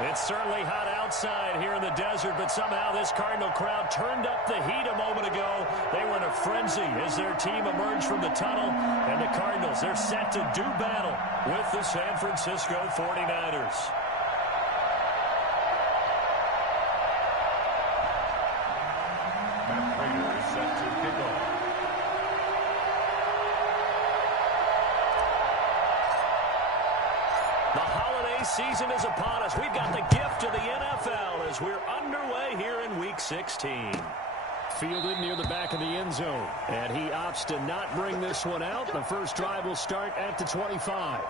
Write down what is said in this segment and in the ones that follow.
It's certainly hot outside here in the desert, but somehow this Cardinal crowd turned up the heat a moment ago. They were in a frenzy as their team emerged from the tunnel, and the Cardinals, they're set to do battle with the San Francisco 49ers. Raiders set to kick off. The holiday season is upon us. We've got the gift of the NFL as we're underway here in Week 16. Fielded near the back of the end zone, and he opts to not bring this one out. The first drive will start at the 25.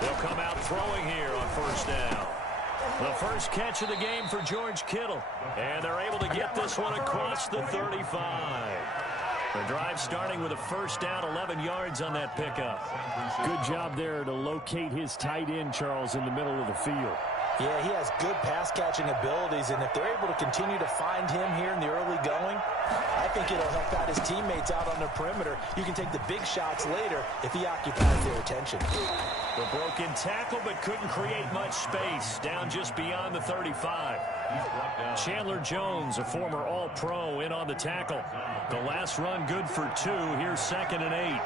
They'll come out throwing here on first down. The first catch of the game for George Kittle. And they're able to get this one across the 35. The drive starting with a first down, 11 yards on that pickup. Good job there to locate his tight end, Charles, in the middle of the field. Yeah, he has good pass-catching abilities, and if they're able to continue to find him here in the early going, I think it'll help out his teammates out on the perimeter. You can take the big shots later if he occupies their attention. The broken tackle, but couldn't create much space. Down just beyond the 35. Chandler Jones, a former All-Pro, in on the tackle. The last run good for 2. Here's 2nd and 8.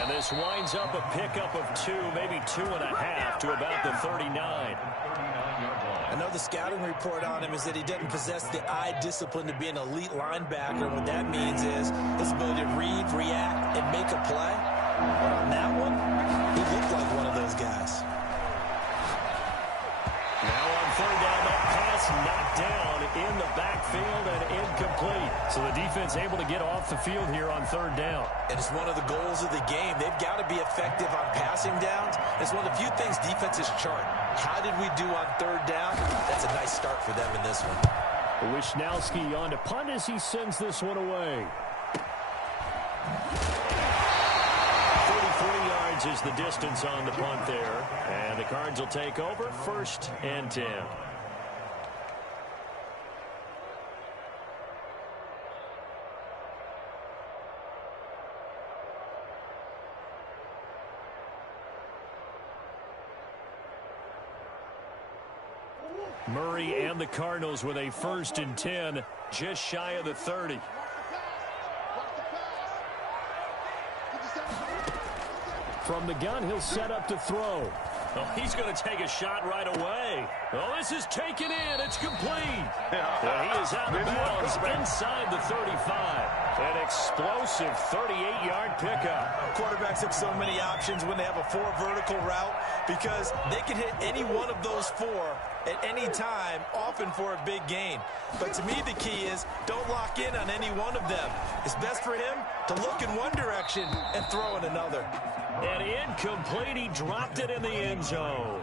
And this winds up a pickup of 2, maybe 2.5 to about the 39. Another scouting report on him is that he doesn't possess the eye discipline to be an elite linebacker. What that means is his ability to read, react, and make a play. But on that one, he looked like one of those guys. Now on third down, that pass knocked down in the backfield and incomplete. So the defense able to get off the field here on third down. And it's one of the goals of the game. They've got to be effective on passing downs. It's one of the few things defenses chart. How did we do on third down? That's a nice start for them in this one. Wishnowski on to punt as he sends this one away. 33 yards is the distance on the punt there. And the Cards will take over, 1st and 10. Murray and the Cardinals with a 1st and 10, just shy of the 30. From the gun, he'll set up to throw. Oh, he's going to take a shot right away. Oh, this is taken in. It's complete. And he is out of bounds inside the 35. An explosive 38-yard pickup. Quarterbacks have so many options when they have a 4 vertical route because they can hit any one of those 4 at any time, often for a big gain. But to me, the key is don't lock in on any one of them. It's best for him to look in one direction and throw in another. And incomplete. He dropped it in the end zone.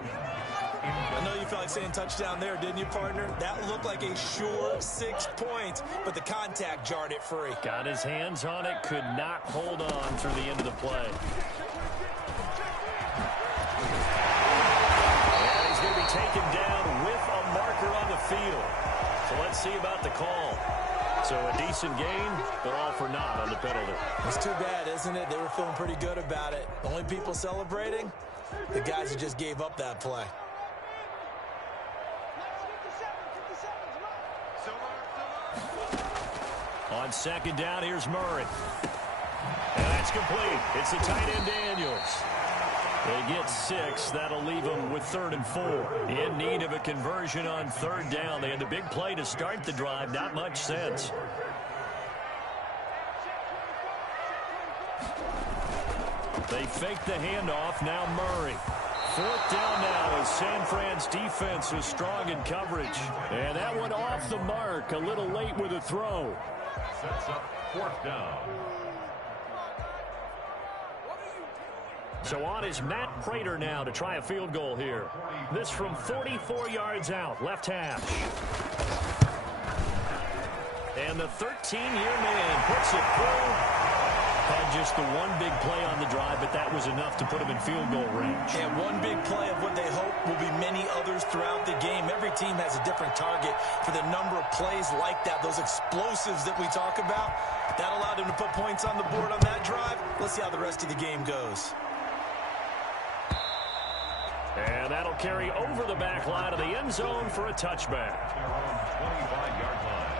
I know you felt like saying touchdown there, didn't you, partner? That looked like a sure 6 points, but the contact jarred it free. Got his hands on it, could not hold on through the end of the play. And he's going to be taken down with a marker on the field. So let's see about the call. So a decent gain, but all for naught on the penalty. It's too bad, isn't it? They were feeling pretty good about it. The only people celebrating, the guys who just gave up that play. On 2nd down, here's Murray. And that's complete. It's the tight end Daniels. They get 6. That'll leave them with 3rd and 4. In need of a conversion on 3rd down. They had the big play to start the drive. Not much sense. They fake the handoff. Now Murray. 4th down now as San Fran's defense was strong in coverage. And that one off the mark, a little late with a throw. Sets up 4th down. So on is Matt Prater now to try a field goal here. This from 44 yards out, left hash. And the 13-year man puts it through. Had just the one big play on the drive, but that was enough to put him in field goal range. And one big play of what they hope will be many others throughout the game. Every team has a different target for the number of plays like that, those explosives that we talk about. That allowed him to put points on the board on that drive. Let's see how the rest of the game goes. And that'll carry over the back line of the end zone for a touchback. Their own 25-yard line.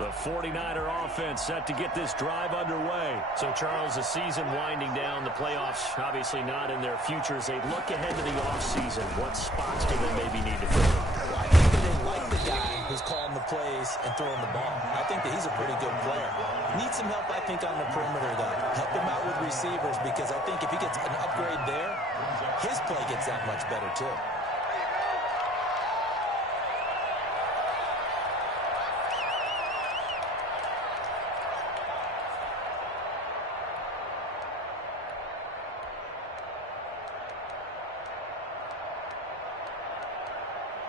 The 49er offense set to get this drive underway. So, Charles, the season winding down, the playoffs obviously not in their future. As they look ahead to the offseason, what spots do they maybe need to fill in? I think that they like the guy who's calling the plays and throwing the ball. I think that he's a pretty good player. Needs some help, I think, on the perimeter, though. Help him out with receivers, because I think if he gets an upgrade there, his play gets that much better, too.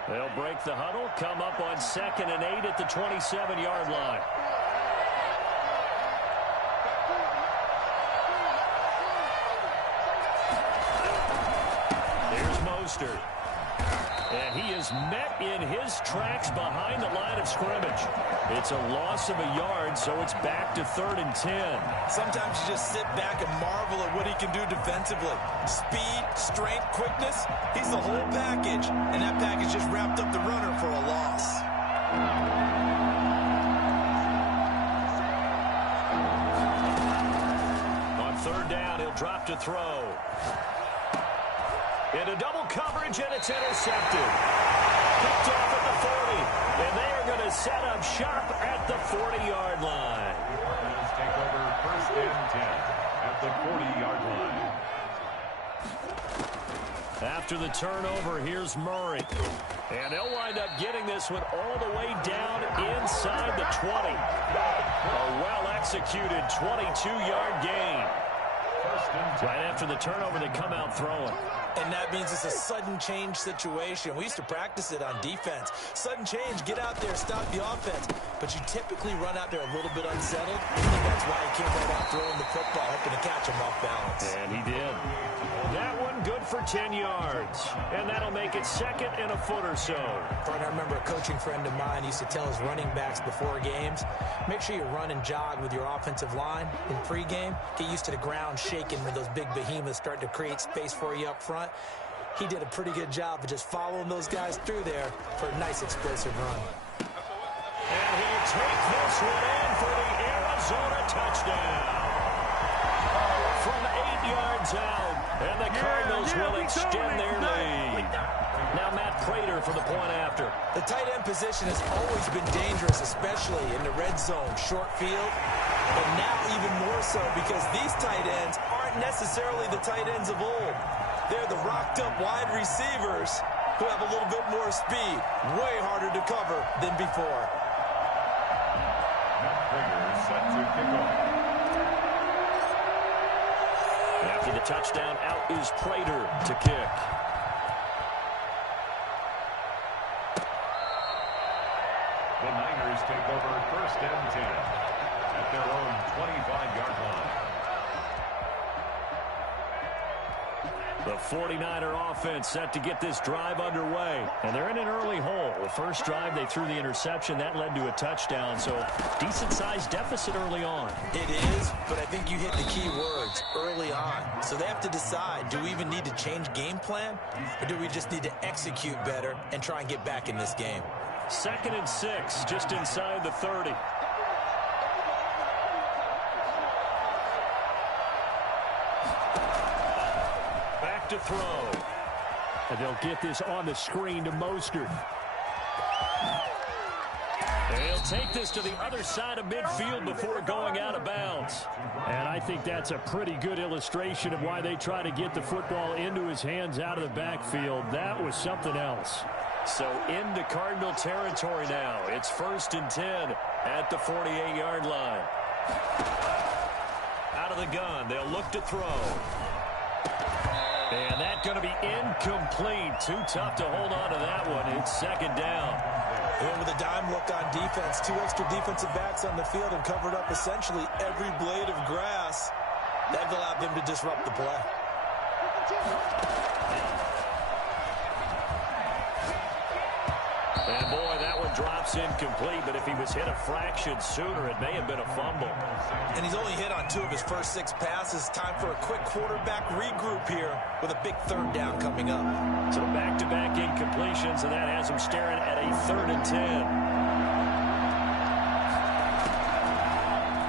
They'll break the huddle, come up on 2nd and 8 at the 27-yard line. Here's Mostert. And he is met in his tracks behind the line of scrimmage. It's a loss of a yard, so it's back to 3rd and 10. Sometimes you just sit back and marvel at what he can do defensively. Speed, strength, quickness, he's the whole package. And that package just wrapped up the runner for a loss. On 3rd down, he'll drop to throw. Into double coverage, and it's intercepted. Picked off at the 40, and they are going to set up shop at the 40-yard line. Cardinals take over 1st and 10 at the 40-yard line. After the turnover, here's Murray. And they'll wind up getting this one all the way down inside the 20. A well-executed 22-yard gain. Right after the turnover, they come out throwing. And that means it's a sudden change situation. We used to practice it on defense. Sudden change, get out there, stop the offense. But you typically run out there a little bit unsettled. I think that's why he came right out throwing the football, hoping to catch him off balance. And he did. That one good for 10 yards. And that'll make it 2nd and a foot or so. I remember a coaching friend of mine used to tell his running backs before games, make sure you run and jog with your offensive line in pregame. Get used to the ground shaking when those big behemoths start to create space for you up front. He did a pretty good job of just following those guys through there for a nice explosive run. And he'll take this one in for the Arizona touchdown. From 8 yards out, and the Cardinals will extend their lead. Now Matt Prater for the point after. The tight end position has always been dangerous, especially in the red zone, short field. But now even more so because these tight ends aren't necessarily the tight ends of old. They're the rocked-up wide receivers who have a little bit more speed. Way harder to cover than before. Matt Prater set to kick off. After the touchdown, out is Prater to kick. The Niners take over 1st and 10 at their own 25-yard line. The 49er offense set to get this drive underway. And they're in an early hole. The first drive, they threw the interception. That led to a touchdown. So decent-sized deficit early on. It is, but I think you hit the key words early on. So they have to decide, do we even need to change game plan? Or do we just need to execute better and try and get back in this game? 2nd and 6, just inside the 30. To throw. And they'll get this on the screen to Mostert. He'll take this to the other side of midfield before going out of bounds. And I think that's a pretty good illustration of why they try to get the football into his hands out of the backfield. That was something else. So into Cardinal territory now. It's 1st and 10 at the 48-yard line. Out of the gun, they'll look to throw. And that's going to be incomplete. Too tough to hold on to that one. It's 2nd down. And with a dime look on defense, 2 extra defensive backs on the field and covered up essentially every blade of grass. That allowed them to disrupt the play. And boy, that one drops incomplete, but if he was hit a fraction sooner, it may have been a fumble. And he's only hit on 2 of his first 6 passes. Time for a quick quarterback regroup here with a big 3rd down coming up. So back-to-back incompletions, and that has him staring at a 3rd and 10.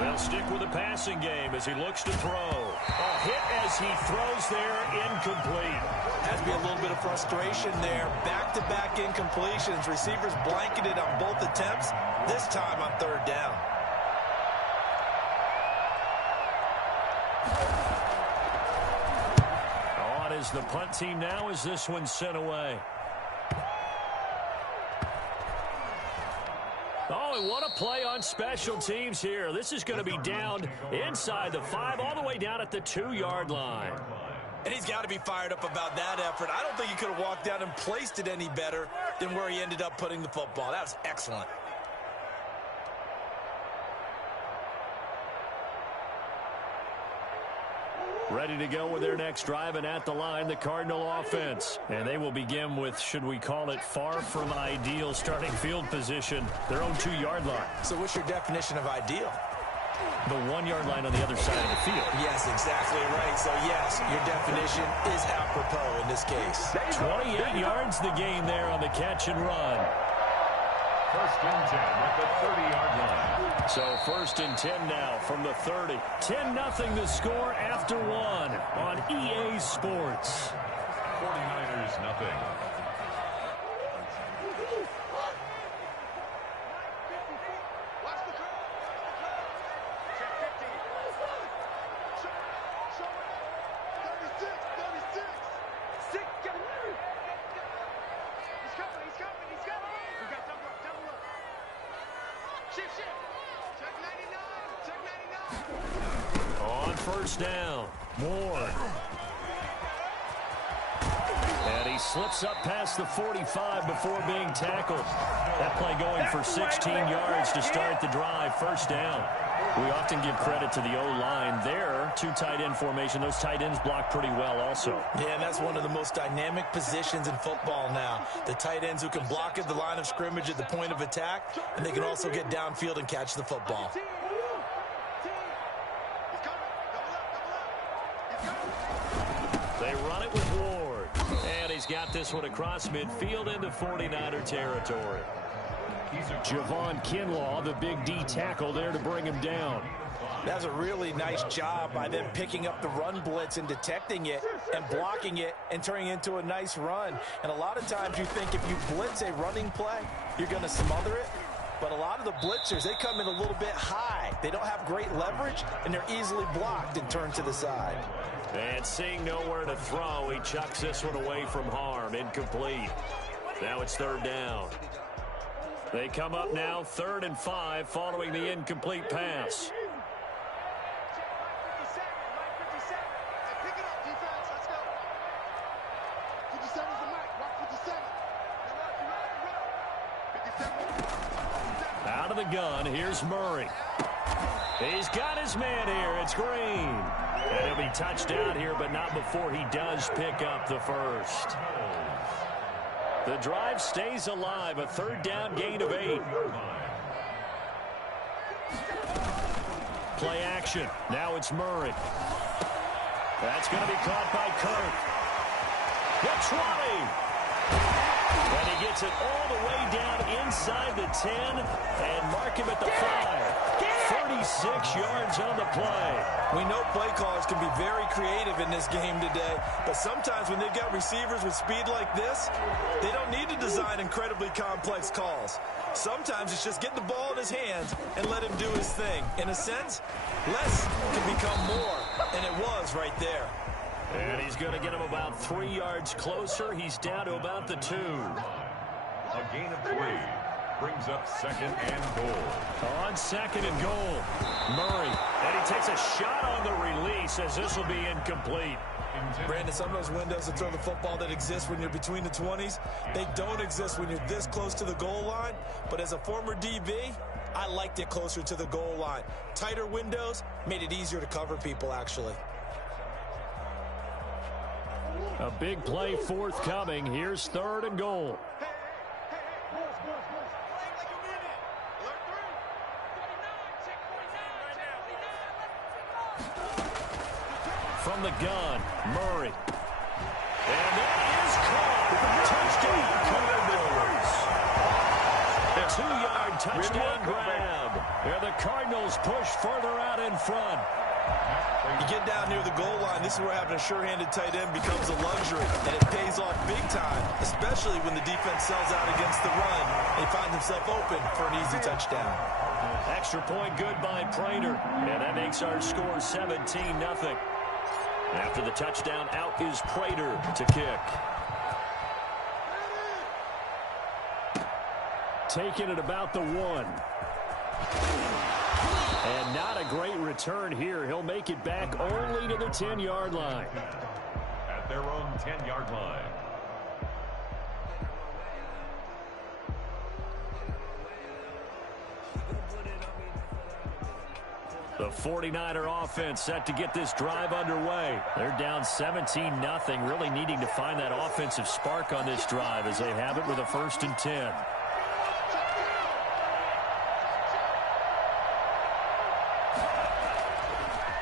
They'll stick with the passing game as he looks to throw. A hit as he throws there, incomplete. Has to be a little bit of frustration there. Back-to-back incompletions. Receivers blanketed on both attempts, this time on 3rd down. On is the punt team now as this one's sent away. Oh, and what a play on special teams here. This is going to be down inside the 5, all the way down at the 2-yard line. And he's got to be fired up about that effort. I don't think he could have walked down and placed it any better than where he ended up putting the football. That was excellent. Ready to go with their next drive, and at the line, the Cardinal offense. And they will begin with, should we call it, far from ideal starting field position, their own 2-yard line. So what's your definition of ideal? The 1-yard line on the other side of the field. Yes, exactly right. So, yes, your definition is apropos in this case. 28 yards the gain there on the catch and run. 1st and 10 at the 30-yard line. So 1st and 10 now from the 30. 10-0 the score after 1 on EA Sports. 49ers nothing. On 1st down, Moore. And he slips up past the 45 before being tackled. That play going for 16 yards to start the drive. 1st down. We often give credit to the O-line there. 2 tight end formation. Those tight ends block pretty well also. Yeah, and that's one of the most dynamic positions in football now. The tight ends who can block at the line of scrimmage at the point of attack, and they can also get downfield and catch the football. They run it with Ward. And he's got this one across midfield into 49er territory. Javon Kinlaw, the big D tackle there to bring him down. That's a really nice job by them picking up the run blitz and detecting it and blocking it and turning it into a nice run. And a lot of times you think if you blitz a running play, you're going to smother it. But a lot of the blitzers, they come in a little bit high. They don't have great leverage, and they're easily blocked and turned to the side. And seeing nowhere to throw, he chucks this one away from harm. Incomplete. Now it's 3rd down. They come up now 3rd and 5 following the incomplete pass. Out of the gun, here's Murray. He's got his man here. It's Green. And he'll be touched out here, but not before he does pick up the 1st. The drive stays alive. A 3rd down gain of 8. Play action. Now it's Murray. That's going to be caught by Kirk. The 20. And he gets it all the way down inside the 10 and mark him at the 5. 36 yards on the play. We know play callers can be very creative in this game today, but sometimes when they've got receivers with speed like this, they don't need to design incredibly complex calls. Sometimes it's just get the ball in his hands and let him do his thing. In a sense, less can become more, and it was right there. And he's going to get him about 3 yards closer. He's down to about the 2. A gain of 3 brings up 2nd and goal. On 2nd and goal, Murray. And he takes a shot on the release as this will be incomplete. Brandon, some of those windows to throw the football that exist when you're between the 20s, they don't exist when you're this close to the goal line. But as a former DB, I liked it closer to the goal line. Tighter windows made it easier to cover people, actually. A big play forthcoming. Here's 3rd and goal. From the gun, Murray. And that is caught. Touchdown, Cardinals. 2-yard touchdown grab. And the Cardinals push further out in front. You get down near the goal line, this is where having a sure-handed tight end becomes a luxury, and it pays off big time, especially when the defense sells out against the run and he finds himself open for an easy touchdown. Extra point good by Prater, and that makes our score 17-0. After the touchdown, out is Prater to kick. Taking it about the 1. And not a great return here. He'll make it back only to the 10-yard line. At their own 10-yard line. The 49er offense set to get this drive underway. They're down 17-0, really needing to find that offensive spark on this drive as they have it with a 1st and 10.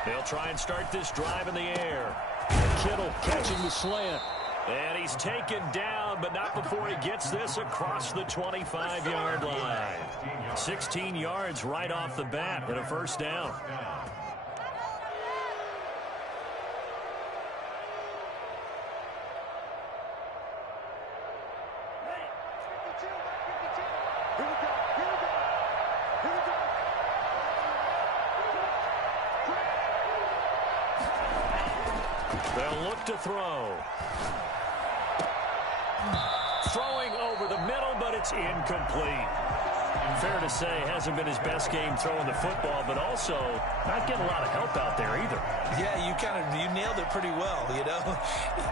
They'll try and start this drive in the air. Kittle catching the slant. And he's taken down, but not before he gets this across the 25-yard line. 16 yards right off the bat and a 1st down. They'll look to throw. Throwing over the middle, but it's incomplete. Fair to say, hasn't been his best game throwing the football, but also not getting a lot of help out there either. Yeah, you nailed it pretty well, you know.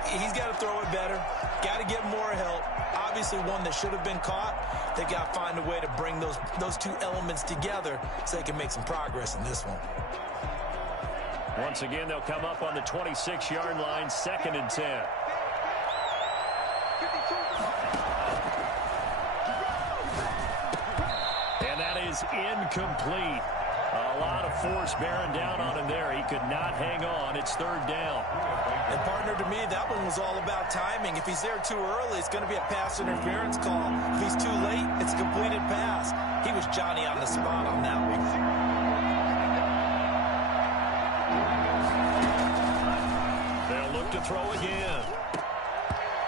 He's got to throw it better, got to get more help. Obviously one that should have been caught. They got to find a way to bring those two elements together so they can make some progress in this one. Once again, they'll come up on the 26-yard line, 2nd and 10. And that is incomplete. A lot of force bearing down on him there. He could not hang on. It's 3rd down. And partner, to me, that one was all about timing. If he's there too early, it's going to be a pass interference call. If he's too late, it's a completed pass. He was Johnny on the spot on that one. To throw again.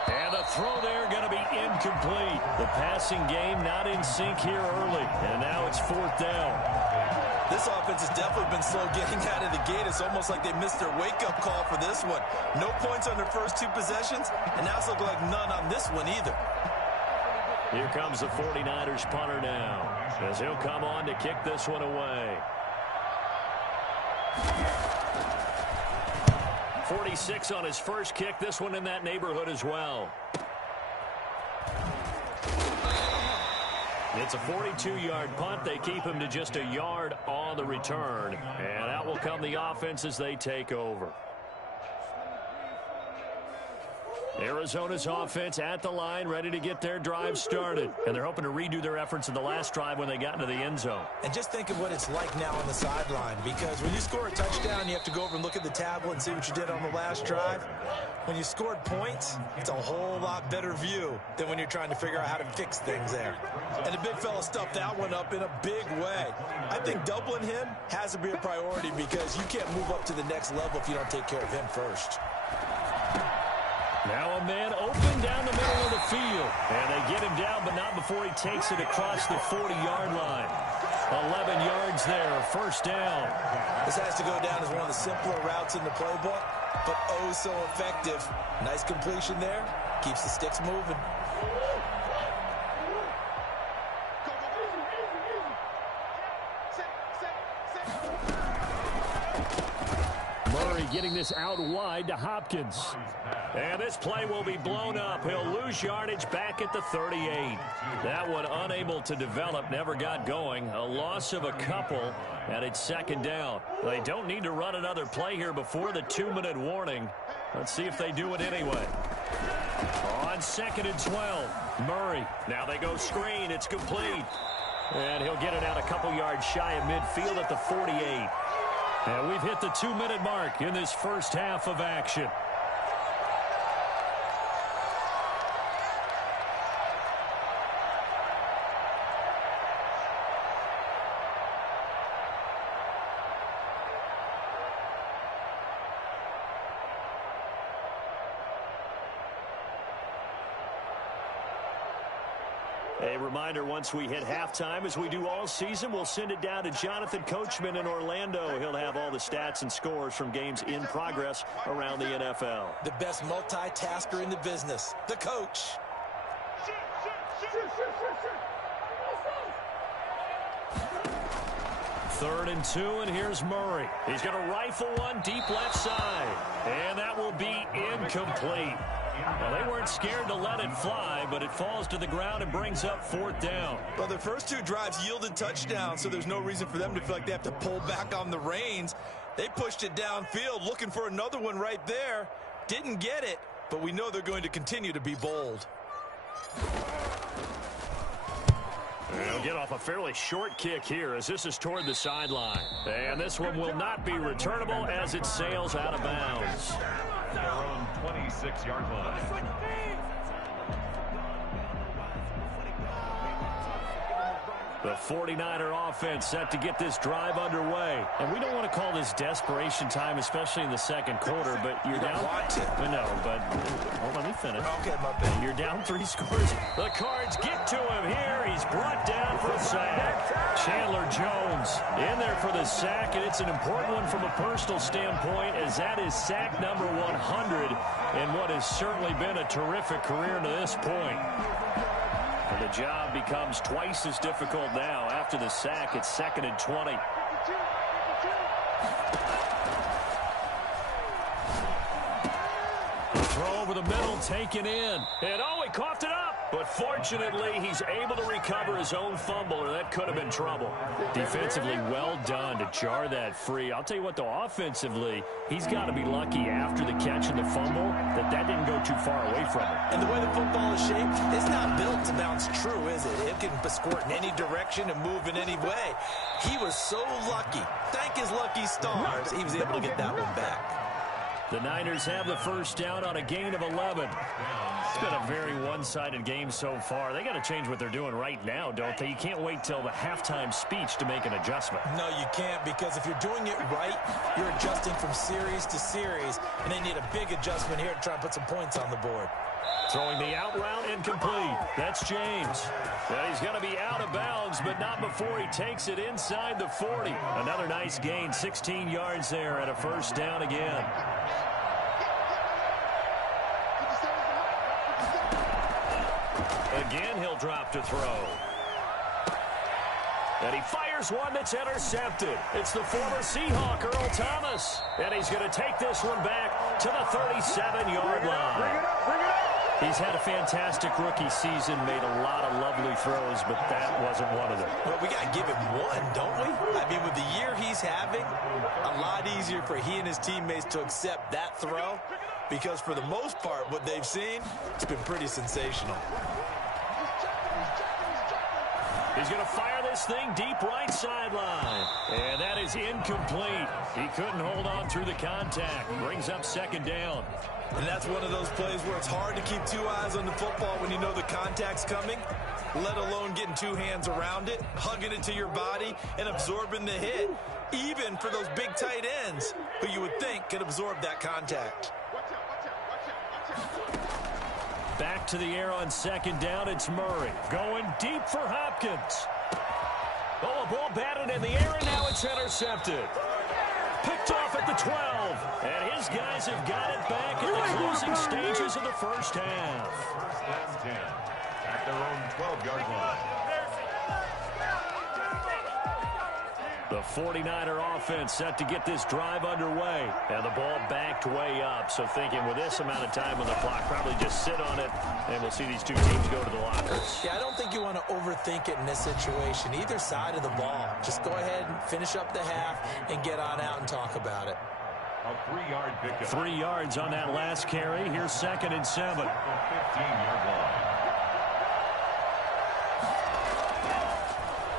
And the throw there going to be incomplete. The passing game not in sync here early. And now it's 4th down. This offense has definitely been slow getting out of the gate. It's almost like they missed their wake-up call for this one. No points on their first 2 possessions, and now it's looking like none on this one either. Here comes the 49ers punter now, as he'll come on to kick this one away. 46 on his first kick. This one in that neighborhood as well. It's a 42-yard punt. They keep him to just a yard on the return. And out will come the offense as they take over. Arizona's offense at the line, ready to get their drive started. And they're hoping to redo their efforts in the last drive when they got into the end zone. And just think of what it's like now on the sideline, because when you score a touchdown, you have to go over and look at the tablet and see what you did on the last drive. When you scored points, it's a whole lot better view than when you're trying to figure out how to fix things there. And the big fella stuffed that one up in a big way. I think doubling him has to be a priority because you can't move up to the next level if you don't take care of him first. Now a man open down the middle of the field. And they get him down, but not before he takes it across the 40-yard line. 11 yards there, first down. This has to go down as one of the simpler routes in the playbook, but oh so effective. Nice completion there. Keeps the sticks moving. Murray getting this out wide to Hopkins. And this play will be blown up. He'll lose yardage back at the 38. That one unable to develop, never got going. A loss of a couple, and it's second down. They don't need to run another play here before the 2-minute warning. Let's see if they do it anyway. On 2nd and 12, Murray. Now they go screen. It's complete. And he'll get it out a couple yards shy of midfield at the 48. And we've hit the 2-minute mark in this first half of action. A reminder, once we hit halftime, as we do all season, we'll send it down to Jonathan Coachman in Orlando. He'll have all the stats and scores from games in progress around the NFL. The best multitasker in the business, the coach. Third and 2, and here's Murray. He's going to rifle one deep left side, and that will be incomplete. Well, they weren't scared to let it fly, but it falls to the ground and brings up 4th down. Well, their first 2 drives yielded touchdowns, so there's no reason for them to feel like they have to pull back on the reins. They pushed it downfield, looking for another one right there. Didn't get it, but we know they're going to continue to be bold. They'll get off a fairly short kick here as this is toward the sideline. And this one will not be returnable as it sails out of bounds. Their own 26-yard line. The 49er offense set to get this drive underway. And we don't want to call this desperation time, especially in the second quarter, but you're down. No, but well, let me finish. Okay, my bad. You're down 3 scores. The Cards get to him here. He's brought down for a sack. Chandler Jones in there for the sack, and it's an important one from a personal standpoint, as that is sack number 100 in what has certainly been a terrific career to this point. And the job becomes twice as difficult now. After the sack, it's 2nd and 20. Throw over the middle, taken in. And oh, he coughed it up. But fortunately, he's able to recover his own fumble, or that could have been trouble. Defensively, well done to jar that free. I'll tell you what, though, offensively, he's got to be lucky after the catch and the fumble that didn't go too far away from him. And the way the football is shaped, it's not built to bounce true, is it? It can squirt in any direction and move in any way. He was so lucky. Thank his lucky stars, he was able to get that one back. The Niners have the first down on a gain of 11. It's been a very one-sided game so far. They got to change what they're doing right now, don't they? You can't wait till the halftime speech to make an adjustment. No, you can't, because if you're doing it right, you're adjusting from series to series, and they need a big adjustment here to try and put some points on the board. Throwing the out route incomplete. That's James. Well, he's going to be out of bounds, but not before he takes it inside the 40. Another nice gain, 16 yards there at a first down again. Again, he'll drop to throw. And he fires one that's intercepted. It's the former Seahawk, Earl Thomas. And he's going to take this one back to the 37-yard line. He's had a fantastic rookie season, made a lot of lovely throws, but that wasn't one of them. Well, we got to give him one, don't we? I mean, with the year he's having, a lot easier for he and his teammates to accept that throw because for the most part, what they've seen, it's been pretty sensational. He's going to fire this thing deep right sideline. And that is incomplete. He couldn't hold on through the contact. Brings up second down. And that's one of those plays where it's hard to keep two eyes on the football when you know the contact's coming, let alone getting two hands around it, hugging it to your body, and absorbing the hit, even for those big tight ends who you would think could absorb that contact. Back to the air on second down. It's Murray going deep for Hopkins. Oh, a ball batted in the air, and now it's intercepted. Picked off at the 12. And his guys have got it back in the closing stages of the first half. First and 10 at their own 12-yard line. The 49er offense set to get this drive underway. And the ball backed way up. So thinking with this amount of time on the clock, probably just sit on it, and we'll see these two teams go to the lockers. Yeah, I don't think you want to overthink it in this situation. Either side of the ball. Just go ahead and finish up the half and get on out and talk about it. A 3-yard pickup. 3 yards on that last carry. Here's second and 7. The 15-yard line.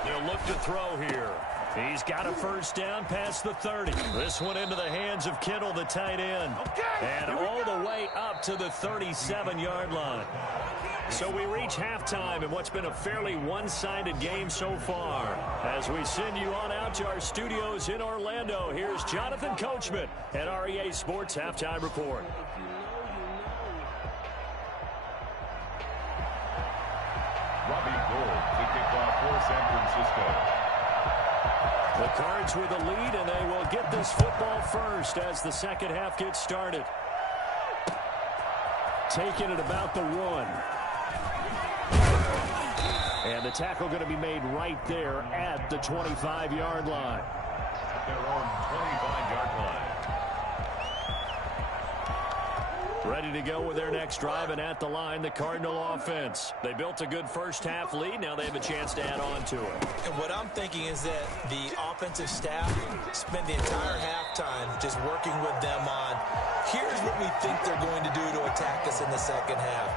They'll look to throw here. He's got a first down past the 30. This one into the hands of Kittle, the tight end. And all the way up to the 37-yard line. So we reach halftime in what's been a fairly one-sided game so far. As we send you on out to our studios in Orlando, here's Jonathan Coachman at REA Sports Halftime Report. Robbie Gould to kick off for San Francisco. The Cards with a lead, and they will get this football first as the second half gets started. Taking it about the 1. And the tackle going to be made right there at the 25-yard line. At their own 25-yard line. Ready to go with their next drive, and at the line, the Cardinal offense. They built a good first-half lead. Now they have a chance to add on to it. And what I'm thinking is that the offensive staff spent the entire halftime just working with them on, here's what we think they're going to do to attack us in the second half.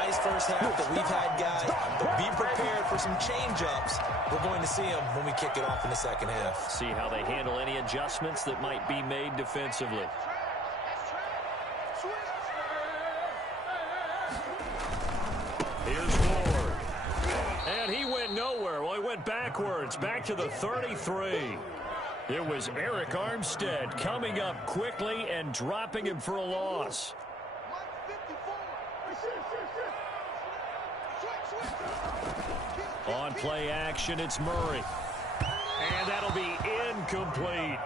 Nice first half that we've had, guys, but be prepared for some change-ups. We're going to see them when we kick it off in the second half. See how they handle any adjustments that might be made defensively. Here's Ward. And he went nowhere. Well, he went backwards, back to the 33. It was Eric Armstead coming up quickly and dropping him for a loss. On play action, it's Murray. And that'll be incomplete.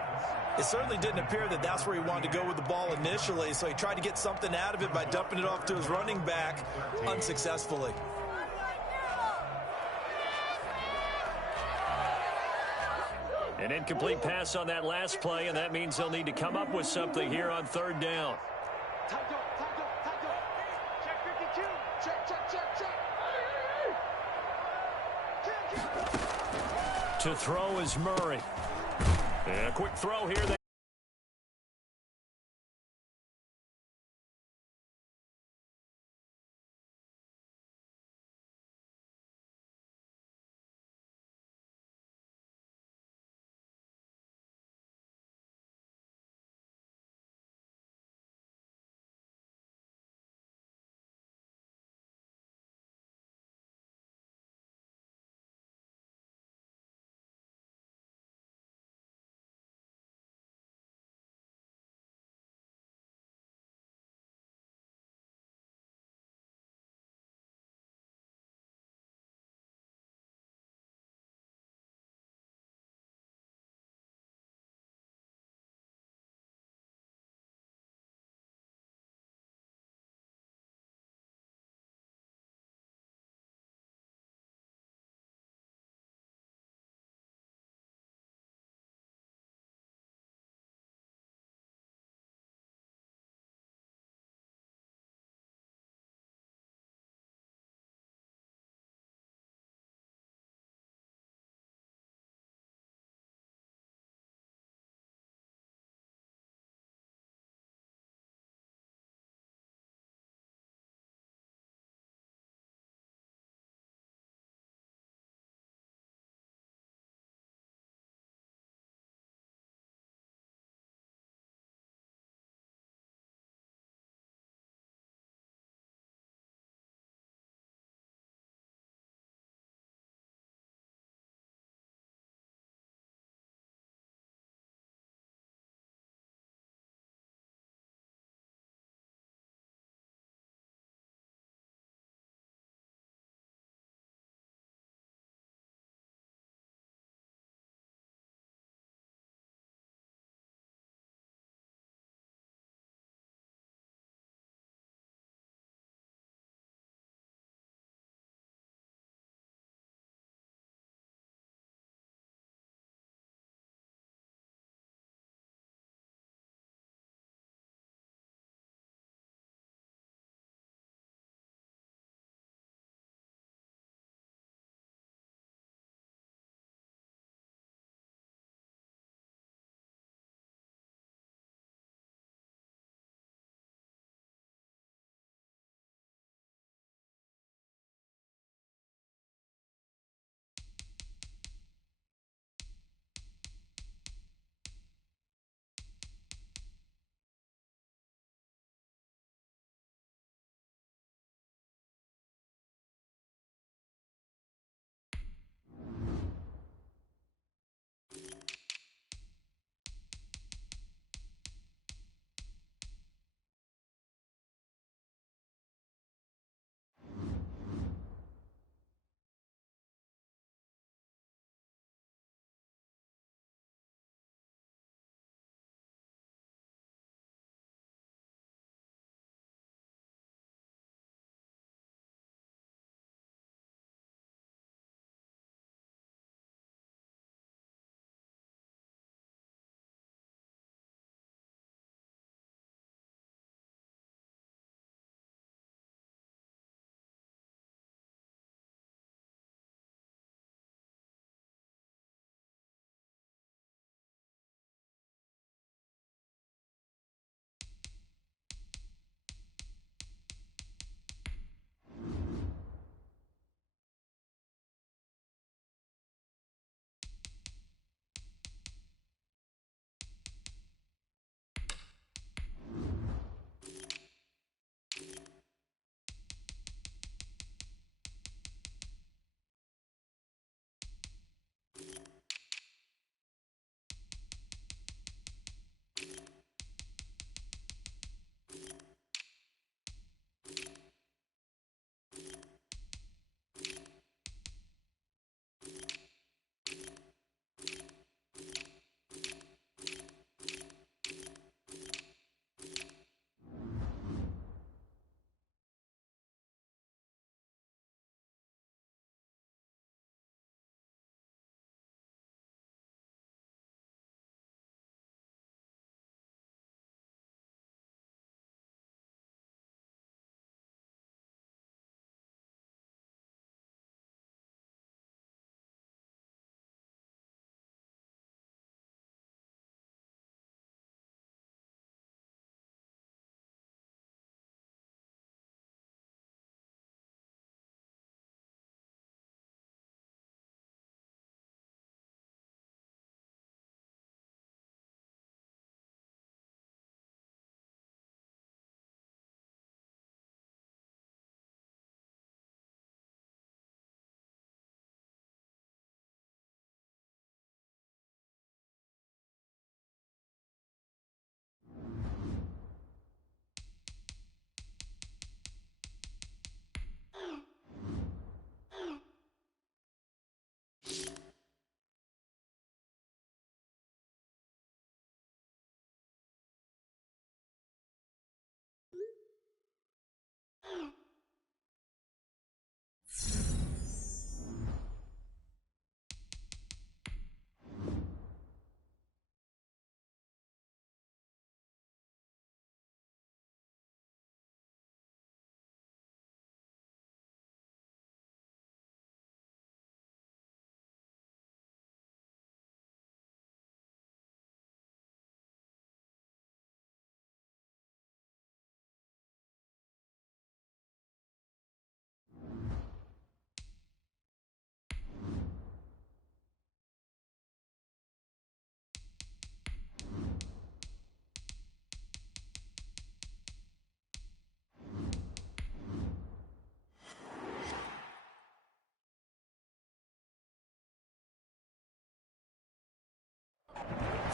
It certainly didn't appear that that's where he wanted to go with the ball initially, so he tried to get something out of it by dumping it off to his running back unsuccessfully. An incomplete pass on that last play, and that means they'll need to come up with something here on third down. To throw is Murray. And a quick throw here.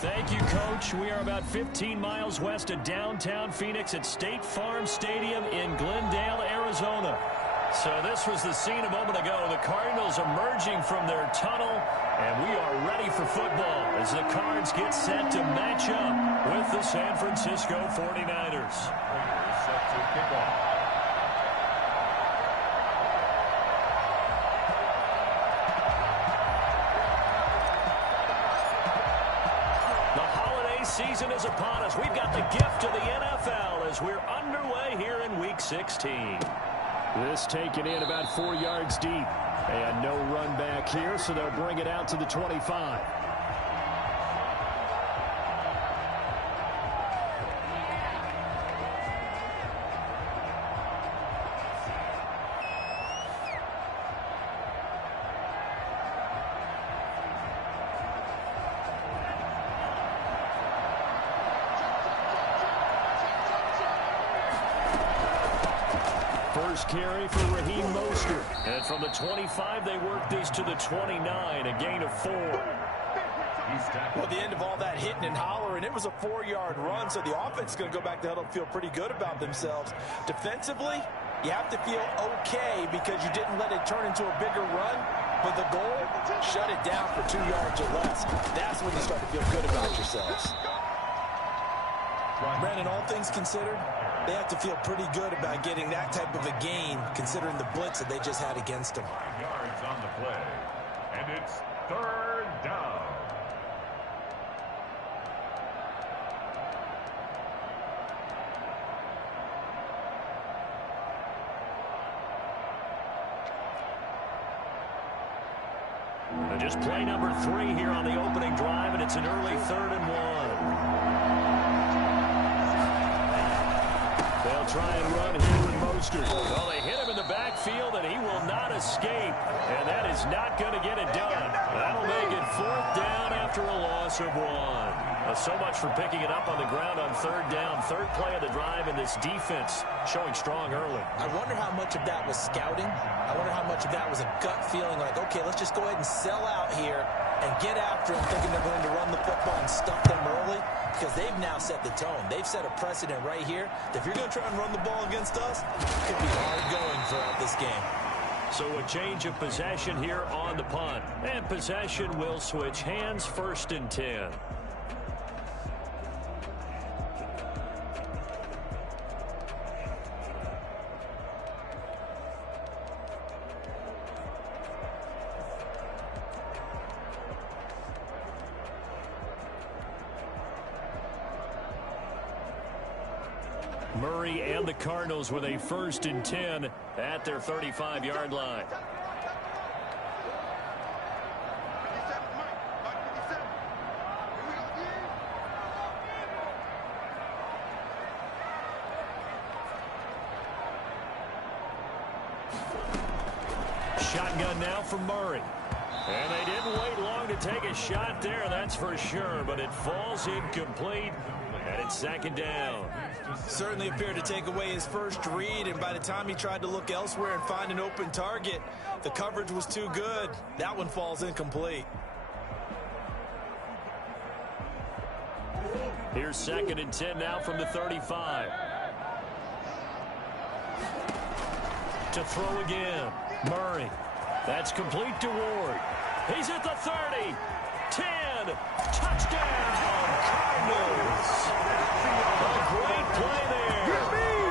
Thank you, Coach. We are about 15 miles west of downtown Phoenix at State Farm Stadium in Glendale, Arizona. So this was the scene a moment ago. The Cardinals emerging from their tunnel, and we are ready for football as the Cards get set to match up with the San Francisco 49ers. Set to kick off. Season is upon us. We've got the gift of the NFL as we're underway here in Week 16. This taken in about 4 yards deep. And no run back here, so they'll bring it out to the 25. First carry for Raheem Mostert. And from the 25, they work this to the 29, a gain of 4. Well, the end of all that hitting and hollering, it was a 4-yard run, so the offense is going to go back to huddle and feel pretty good about themselves. Defensively, you have to feel okay because you didn't let it turn into a bigger run. But the goal, shut it down for 2 yards or less. That's when you start to feel good about yourselves. Brandon, all things considered, they have to feel pretty good about getting that type of a gain considering the blitz that they just had against them. 5 yards on the play, and it's 3rd down. And just play number 3 here on the opening drive, and it's an early 3rd and 1. They'll try and run here with Mostert. Well, they hit him in the backfield, and he will not escape. And that is not going to get it done. That'll make it 4th down after a loss of 1. So much for picking it up on the ground on 3rd down. 3rd play of the drive, and this defense showing strong early. I wonder how much of that was scouting. I wonder how much of that was a gut feeling like, okay, let's just go ahead and sell out here and get after them, thinking they're going to run the football and stuff them early, because they've now set the tone. They've set a precedent right here that if you're going to try and run the ball against us, it could be hard going throughout this game. So a change of possession here on the punt. And possession will switch hands, 1st and 10. Murray and the Cardinals with a 1st and 10 at their 35-yard line. Shotgun now for Murray. And they didn't wait long to take a shot there, that's for sure, but it falls incomplete, and it's 2nd down. Certainly appeared to take away his first read, and by the time he tried to look elsewhere and find an open target, the coverage was too good. That one falls incomplete. Here's 2nd and 10 now from the 35. To throw again. Murray. That's complete to Ward. He's at the 30. 10. Touchdown, Cardinals. A great play there.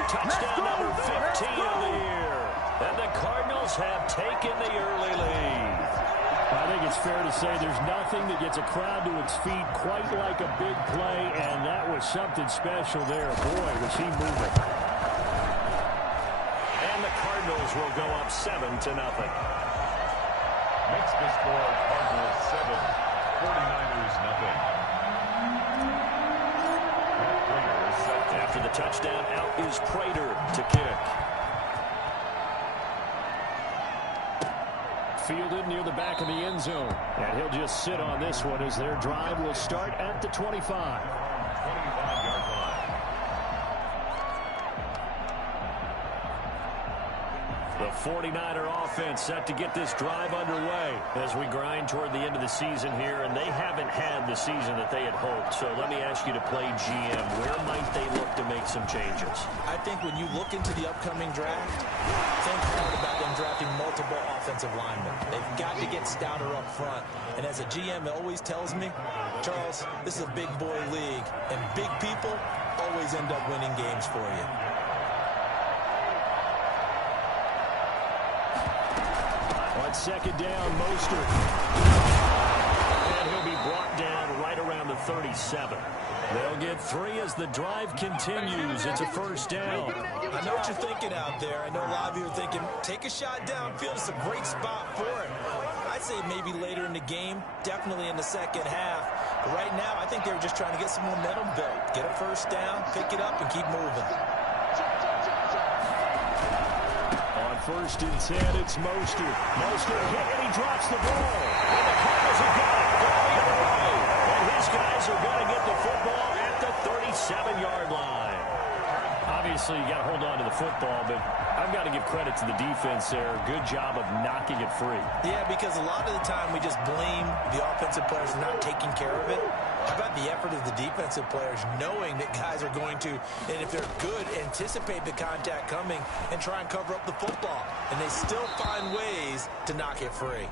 Touchdown number 15 of the year. And the Cardinals have taken the early lead. I think it's fair to say there's nothing that gets a crowd to its feet quite like a big play, and that was something special there. Boy, was he moving. And the Cardinals will go up 7-0. Makes the score Cardinals 7, 49ers nothing. After the touchdown, out is Prater to kick. Fielded near the back of the end zone. And he'll just sit on this one as their drive will start at the 25. 25-yard line. The 49er offense set to get this drive underway as we grind toward the end of the season here, and they haven't had the season that they had hoped. So let me ask you to play GM. Where might they look to make some changes? I think when you look into the upcoming draft, think hard about them drafting multiple offensive linemen. They've got to get stouter up front. And as a GM, it always tells me, Charles, this is a big boy league, and big people always end up winning games for you. On second down, Mostert. And he'll be brought down right around the 37. They'll get 3 as the drive continues. It's a first down. I know what you're thinking out there. I know a lot of you are thinking, take a shot downfield. It's a great spot for it. I'd say maybe later in the game, definitely in the second half. But right now, I think they were just trying to get some momentum built. Get a first down, pick it up, and keep moving. First and 10, it's Mostert. Mostert hit, and he drops the ball. And the Cardinals have got it. Going the other way. And his guys are going to get the football at the 37-yard line. Obviously, you got to hold on to the football, but I've got to give credit to the defense there. Good job of knocking it free. Yeah, because a lot of the time we just blame the offensive players for not taking care of it. How about the effort of the defensive players knowing that guys are going to, and if they're good, anticipate the contact coming and try and cover up the football. And they still find ways to knock it free.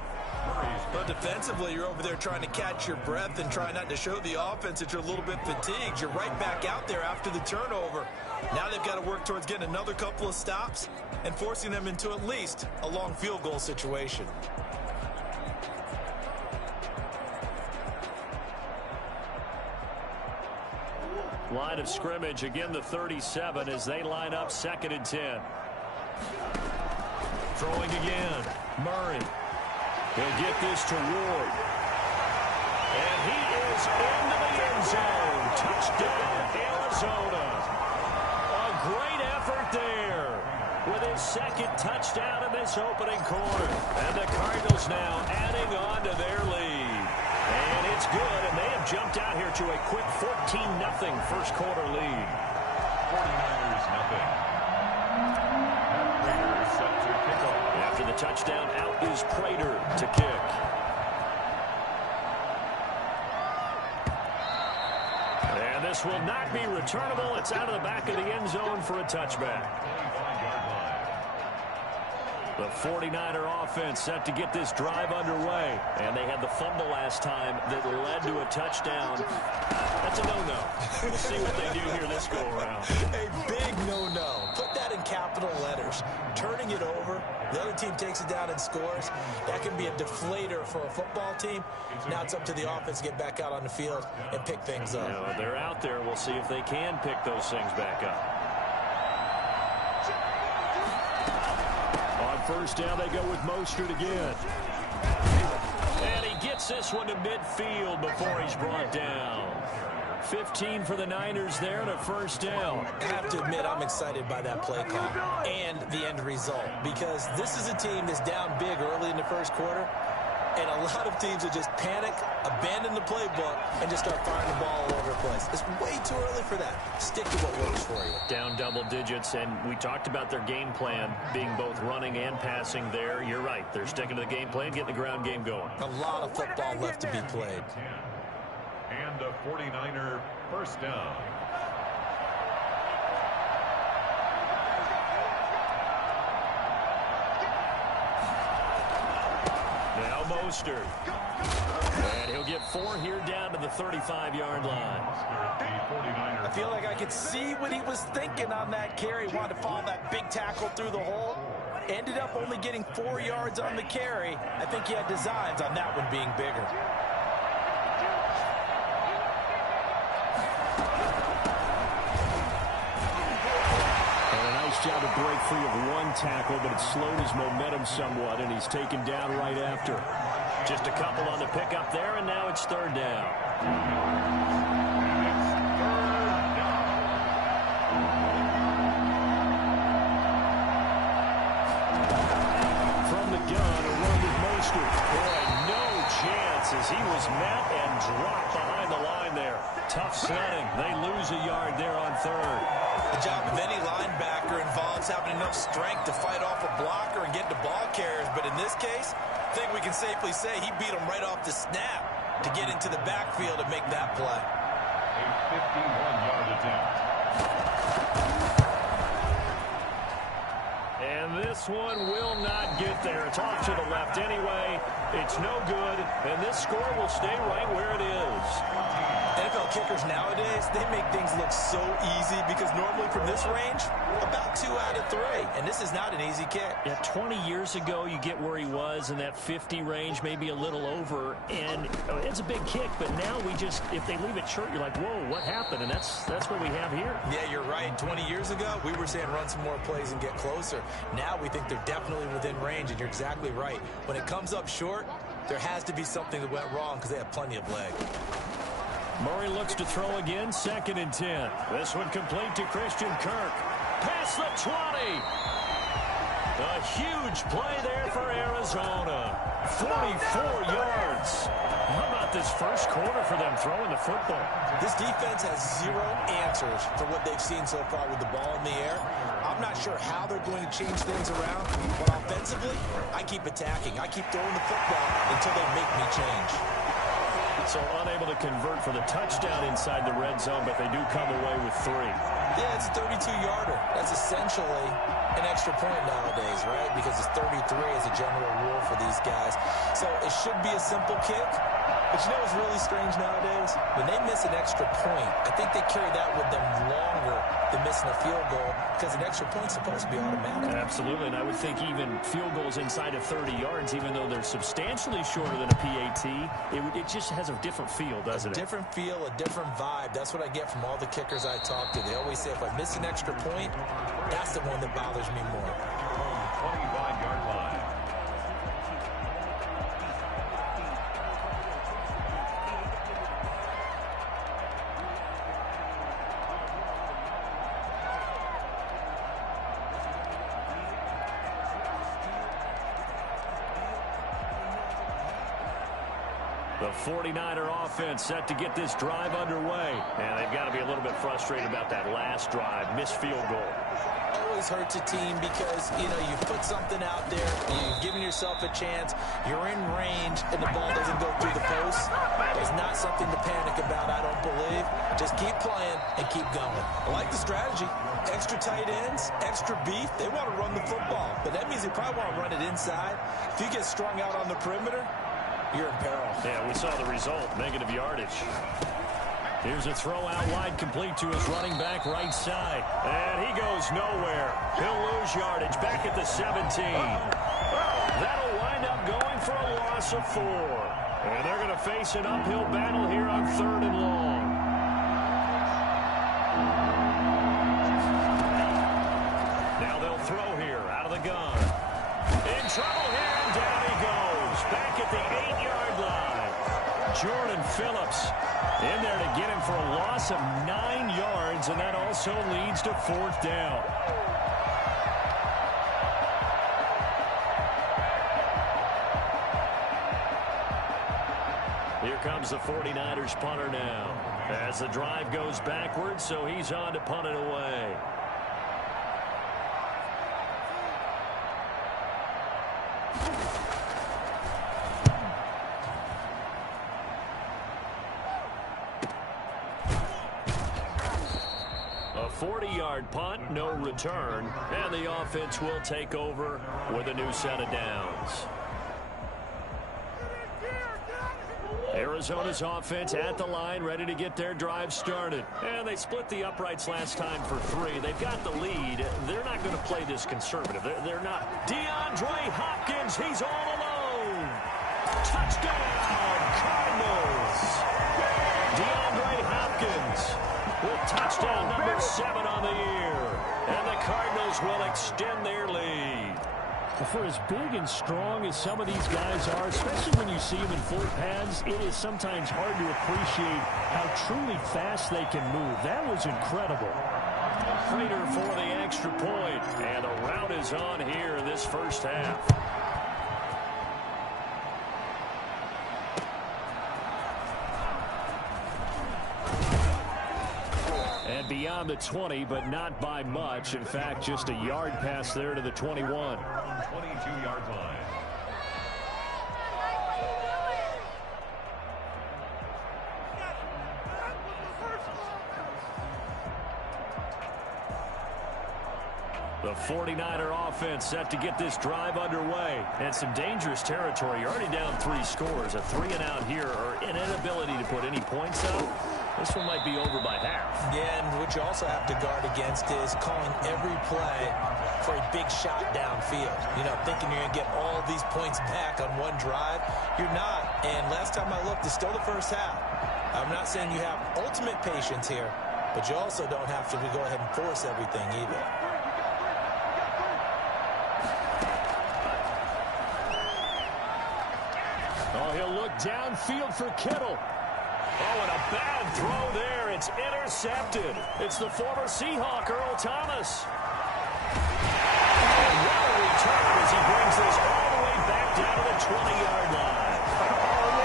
But defensively, you're over there trying to catch your breath and try not to show the offense that you're a little bit fatigued. You're right back out there after the turnover. Now they've got to work towards getting another couple of stops and forcing them into at least a long field goal situation. Line of scrimmage, again the 37 as they line up second and 10. Throwing again, Murray. He'll get this to Ward. And he is into the end zone. Touchdown, Arizona. A great effort there with his second touchdown in this opening quarter. And the Cardinals now adding on to their lead. And it's good, and they have jumped out here to a quick 14-0 first quarter lead. 49ers nothing. Prater set to kick off. After the touchdown, out is Prater to kick. And this will not be returnable. It's out of the back of the end zone for a touchback. The 49er offense set to get this drive underway. And they had the fumble last time that led to a touchdown. That's a no-no. We'll see what they do here this go-around. A big no-no. Put that in capital letters. Turning it over, the other team takes it down and scores. That can be a deflator for a football team. Now it's up to the offense to get back out on the field and pick things up. You know, they're out there. We'll see if they can pick those things back up. First down, they go with Mostert again. And he gets this one to midfield before he's brought down. 15 for the Niners there and a first down. I have to admit, I'm excited by that play call and the end result, because this is a team that's down big early in the first quarter, and a lot of teams that just panic, abandon the playbook, and just start firing the ball all over the place. It's way too early for that. Stick to what works for you. Down double digits, and we talked about their game plan being both running and passing there. You're right. They're sticking to the game plan, getting the ground game going. A lot of football left to be played. And a 49er first down. Now Mostert. And he'll get 4 here down to the 35-yard line. I feel like I could see what he was thinking on that carry. Wanted to follow that big tackle through the hole. Ended up only getting 4 yards on the carry. I think he had designs on that one being bigger. Job to break free of one tackle, but it slowed his momentum somewhat, and he's taken down right after. Just a couple on the pickup there, and now it's third down. From the gun, a run with Mostert. Boy, no chance as he was met and dropped behind the line there. Tough sledding. They lose a yard there on third. The job of any linebacker involves having enough strength to fight off a blocker and get to ball carriers. But in this case, I think we can safely say he beat him right off the snap to get into the backfield and make that play. A 51-yard attempt. And this one will not get there. It's off to the left anyway. It's no good, and this score will stay right where it is. NFL kickers nowadays, they make things look so easy because normally from this range, about 2 out of 3. And this is not an easy kick. Yeah, 20 years ago, you get where he was in that 50 range, maybe a little over. And it's a big kick, but now we just, if they leave it short, you're like, whoa, what happened? And that's what we have here. Yeah, you're right. 20 years ago, we were saying run some more plays and get closer. Now we think they're definitely within range, and you're exactly right. When it comes up short, there has to be something that went wrong because they have plenty of leg. Murray looks to throw again, 2nd and 10. This one complete to Christian Kirk. Past the 20. A huge play there for Arizona. 44 yards. How about this first quarter for them throwing the football? This defense has 0 answers for what they've seen so far with the ball in the air. I'm not sure how they're going to change things around, but offensively, I keep attacking. I keep throwing the football until they make me change. So unable to convert for the touchdown inside the red zone, but they do come away with 3. Yeah, it's a 32-yarder. That's essentially an extra point nowadays, right? Because it's 33 as a general rule for these guys. So it should be a simple kick. But you know what's really strange nowadays? When they miss an extra point, I think they carry that with them longer than missing a field goal because an extra point's supposed to be automatic. Absolutely, and I would think even field goals inside of 30 yards, even though they're substantially shorter than a PAT, it just has a different feel, doesn't it? A different feel, a different vibe. That's what I get from all the kickers I talk to. They always say if I miss an extra point, that's the one that bothers me more. 25-yard line. The 49er offense set to get this drive underway. And they've got to be a little bit frustrated about that last drive. Missed field goal. Always hurts a team because, you know, you put something out there, you're giving yourself a chance, you're in range, and the ball doesn't go through the post. It's not something to panic about, I don't believe. Just keep playing and keep going. I like the strategy. Extra tight ends, extra beef, they want to run the football. But that means they probably want to run it inside. If you get strung out on the perimeter, you're in peril. Yeah, we saw the result, negative yardage. Here's a throw out wide, complete to his running back right side. And he goes nowhere. He'll lose yardage back at the 17. That'll wind up going for a loss of 4. And they're going to face an uphill battle here on 3rd and long. Now they'll throw here out of the gun. In trouble here, and down he goes. Back at the 8-yard line. Jordan Phillips in there to get him for a loss of 9 yards, and that also leads to 4th down. Here comes the 49ers punter now as the drive goes backwards, so he's on to punt it away. A 40-yard punt, no return, and the offense will take over with a new set of downs. Arizona's offense at the line, ready to get their drive started. And they split the uprights last time for 3. They've got the lead. They're not going to play this conservative. They're not. DeAndre Hopkins, he's all alone. Touchdown, Cardinals. DeAndre Hopkins with touchdown number 7 on the year. And the Cardinals will extend their lead. For as big and strong as some of these guys are, especially when you see them in full pads, it is sometimes hard to appreciate how truly fast they can move. That was incredible. Prater for the extra point, and the rout is on here in this first half. And And beyond the 20, but not by much. In fact, just a yard pass there to the 21. 22-yard line. The 49er offense set to get this drive underway. And some dangerous territory. You're already down 3 scores. A 3-and-out here, or an inability to put any points up. This one might be over by half. Yeah, and what you also have to guard against is calling every play for a big shot downfield. You know, thinking you're going to get all these points back on one drive. You're not. And last time I looked, it's still the first half. I'm not saying you have ultimate patience here, but you also don't have to go ahead and force everything either. Oh, he'll look downfield for Kittle. Oh, and a bad throw there. It's intercepted. It's the former Seahawk, Earl Thomas. And what a return as he brings this all the way back down to the 20-yard line.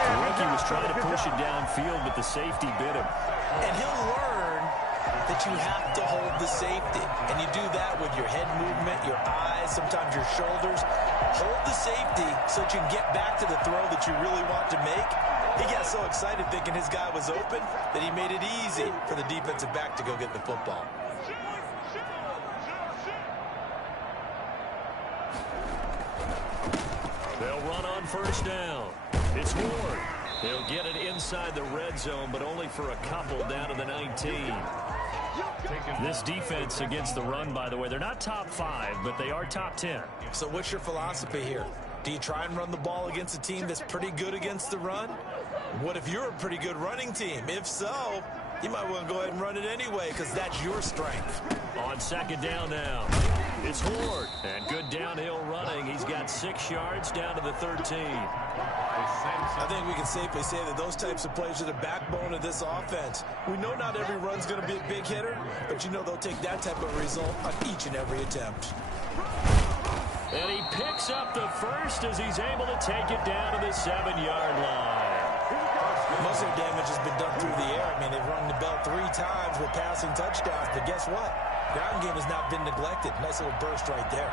The rookie was trying to push it downfield, but the safety bit him. And he'll learn that you have to hold the safety. And you do that with your head movement, your eyes, sometimes your shoulders. Hold the safety so that you can get back to the throw that you really want to make. He got so excited thinking his guy was open that he made it easy for the defensive back to go get the football. They'll run on first down. It's Ward. He'll get it inside the red zone, but only for a couple down to the 19. This defense against the run, by the way, they're not top 5, but they are top 10. So what's your philosophy here? Do you try and run the ball against a team that's pretty good against the run? What if you're a pretty good running team? If so, you might want to go ahead and run it anyway because that's your strength. On second down now, it's Ward. And good downhill running. He's got 6 yards down to the 13. I think we can safely say that those types of plays are the backbone of this offense. We know not every run's going to be a big hitter, but you know they'll take that type of result on each and every attempt. And he picks up the first as he's able to take it down to the 7-yard line. Most of the damage has been done through the air. I mean, they've rung the bell 3 times with passing touchdowns, but guess what? Ground game has not been neglected. Nice little burst right there.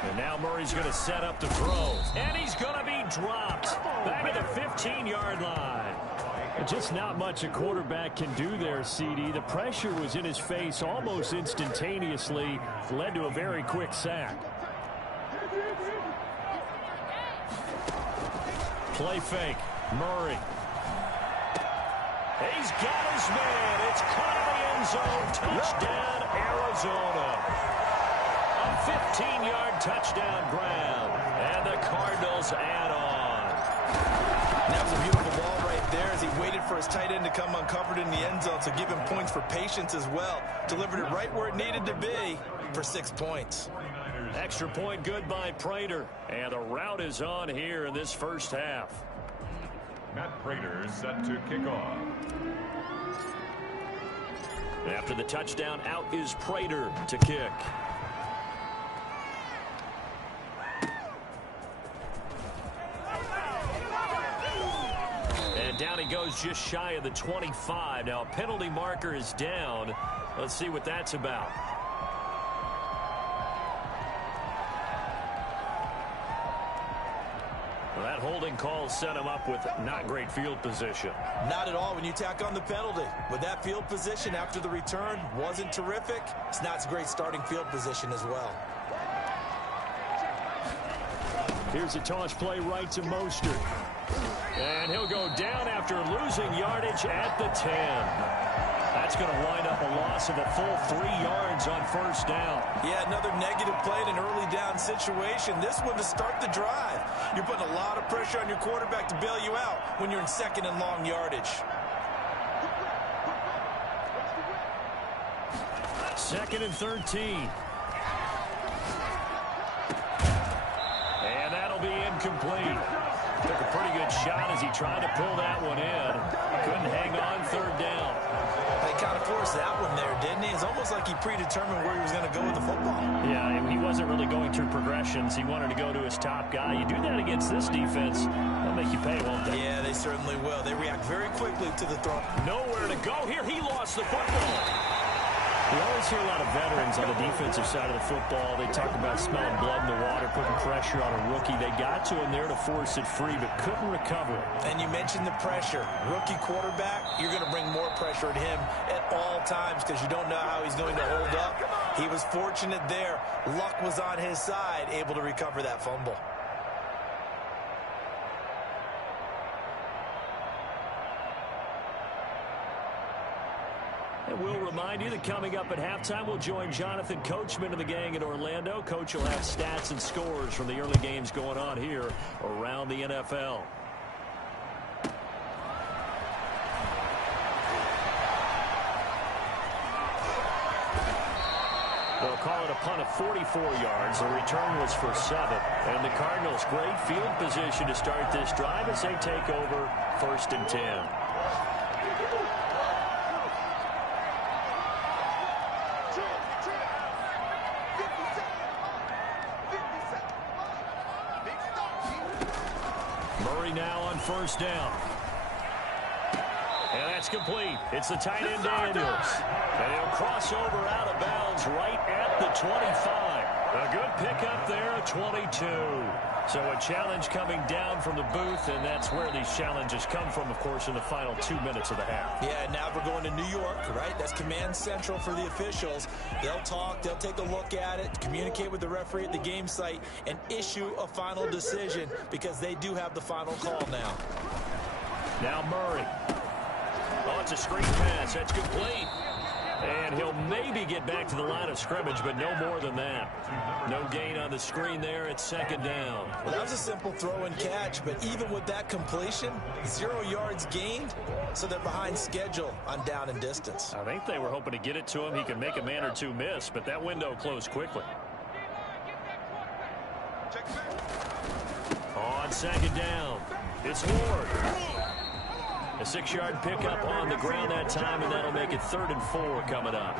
And now Murray's going to set up to throw. And he's going to be dropped. Back at the 15-yard line. Just not much a quarterback can do there, CD. The pressure was in his face almost instantaneously. Led to a very quick sack. Play fake. Murray. He's got his man. It's caught in the end zone. Touchdown, Arizona. A 15-yard touchdown grab. And the Cardinals add on. That was a beautiful ball right there as he waited for his tight end to come uncovered in the end zone, so give him points for patience as well. Delivered it right where it needed to be for 6 points. Extra point good by Prater. And the route is on here in this first half. Matt Prater set to kick off. After the touchdown, out is Prater to kick. And down he goes just shy of the 25. Now a penalty marker is down. Let's see what that's about. Well, that holding call set him up with not great field position. Not at all when you tack on the penalty. With that field position after the return wasn't terrific. It's not a great starting field position as well. Here's a toss play right to Mostert. And he'll go down after losing yardage at the 10. That's going to wind up a loss of a full 3 yards on first down. Yeah, another negative play in an early down situation. This one to start the drive. You're putting a lot of pressure on your quarterback to bail you out when you're in second and long yardage. Second and 13. incomplete. Took a pretty good shot as he tried to pull that one in. Couldn't hang on third down. They kind of forced that one there, didn't he? It's almost like he predetermined where he was going to go with the football. Yeah, he wasn't really going through progressions. He wanted to go to his top guy. You do that against this defense, they'll make you pay, won't they? Yeah, they certainly will. They react very quickly to the throw. Nowhere to go here. He lost the football. We always hear a lot of veterans on the defensive side of the football. They talk about smelling blood in the water, putting pressure on a rookie. They got to him there to force it free, but couldn't recover it. And you mentioned the pressure. Rookie quarterback, you're going to bring more pressure at him at all times because you don't know how he's going to hold up. He was fortunate there. Luck was on his side, able to recover that fumble. And we'll remind you that coming up at halftime, we'll join Jonathan Coachman and the gang in Orlando. Coach will have stats and scores from the early games going on here around the NFL. They'll call it a punt of 44 yards. The return was for 7. And the Cardinals, great field position to start this drive as they take over 1st and 10. Murray now on 1st down. And that's complete. It's the tight end Daniels. And he'll cross over out of bounds right at the 25. A good pickup there at 22. So a challenge coming down from the booth, and that's where these challenges come from, of course, in the final 2 minutes of the half. Yeah, now we're going to New York, right? That's command central for the officials. They'll talk, they'll take a look at it, communicate with the referee at the game site, and issue a final decision because they do have the final call now. Now Murray. Oh, it's a screen pass. That's complete. And he'll maybe get back to the line of scrimmage, but no more than that. No gain on the screen there at 2nd down. Well, that was a simple throw and catch, but even with that completion, 0 yards gained, so they're behind schedule on down and distance. I think they were hoping to get it to him. He could make a man or two miss, but that window closed quickly. On 2nd down, it's Ward. A 6-yard pickup on the ground that time, and that'll make it 3rd and 4 coming up.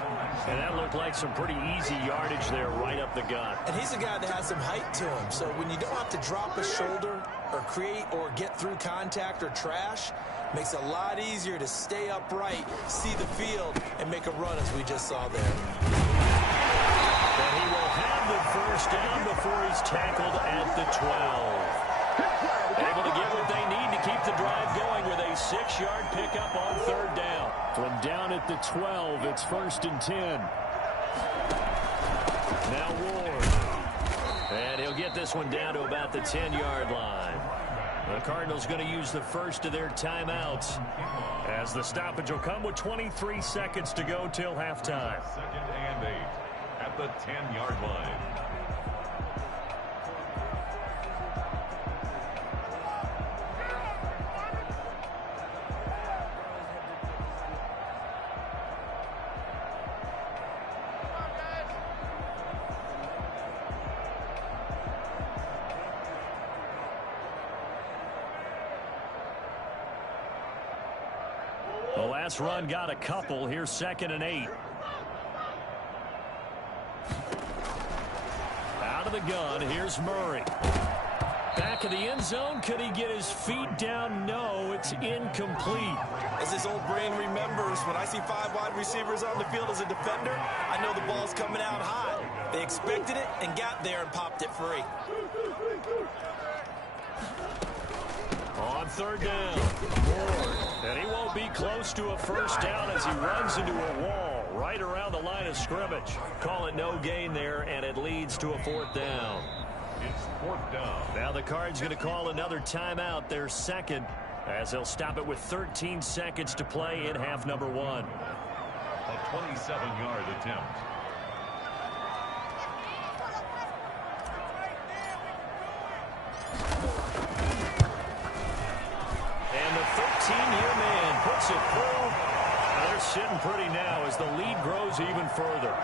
And that looked like some pretty easy yardage there right up the gut. And he's a guy that has some height to him, so when you don't have to drop a shoulder or create or get through contact or trash, makes it a lot easier to stay upright, see the field, and make a run as we just saw there. And he will have the 1st down before he's tackled at the 12. Able to get what they need to keep the drive going with a 6-yard pickup on 3rd down. From down at the 12, it's 1st and 10. Now Ward. And he'll get this one down to about the 10-yard line. The Cardinals going to use the first of their timeouts as the stoppage will come with 23 seconds to go till halftime. 2nd and 8 at the 10-yard line. The last run got a couple. Here's 2nd and 8. Out of the gun, here's Murray. Back of the end zone. Could he get his feet down? No, it's incomplete. As this old brain remembers, when I see 5 wide receivers on the field as a defender, I know the ball's coming out hot. They expected it and got there and popped it free. On 3rd down, Ward. And he won't be close to a 1st down as he runs into a wall right around the line of scrimmage. Call it no gain there, and it leads to a 4th down. It's 4th down. Now the Cards going to call another timeout, their 2nd, as they'll stop it with 13 seconds to play in half number 1. A 27-yard attempt. And the 13-year man puts it through. They're sitting pretty now as the lead grows even further.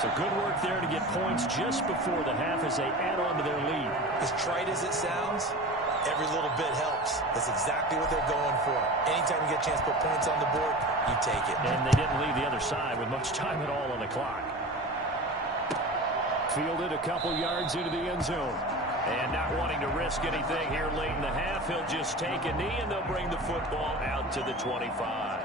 So good work there to get points just before the half as they add on to their lead. As trite as it sounds, every little bit helps. That's exactly what they're going for. Anytime you get a chance to put points on the board, you take it. And they didn't leave the other side with much time at all on the clock. Fielded a couple yards into the end zone. And not wanting to risk anything here late in the half, he'll just take a knee, and they'll bring the football out to the 25.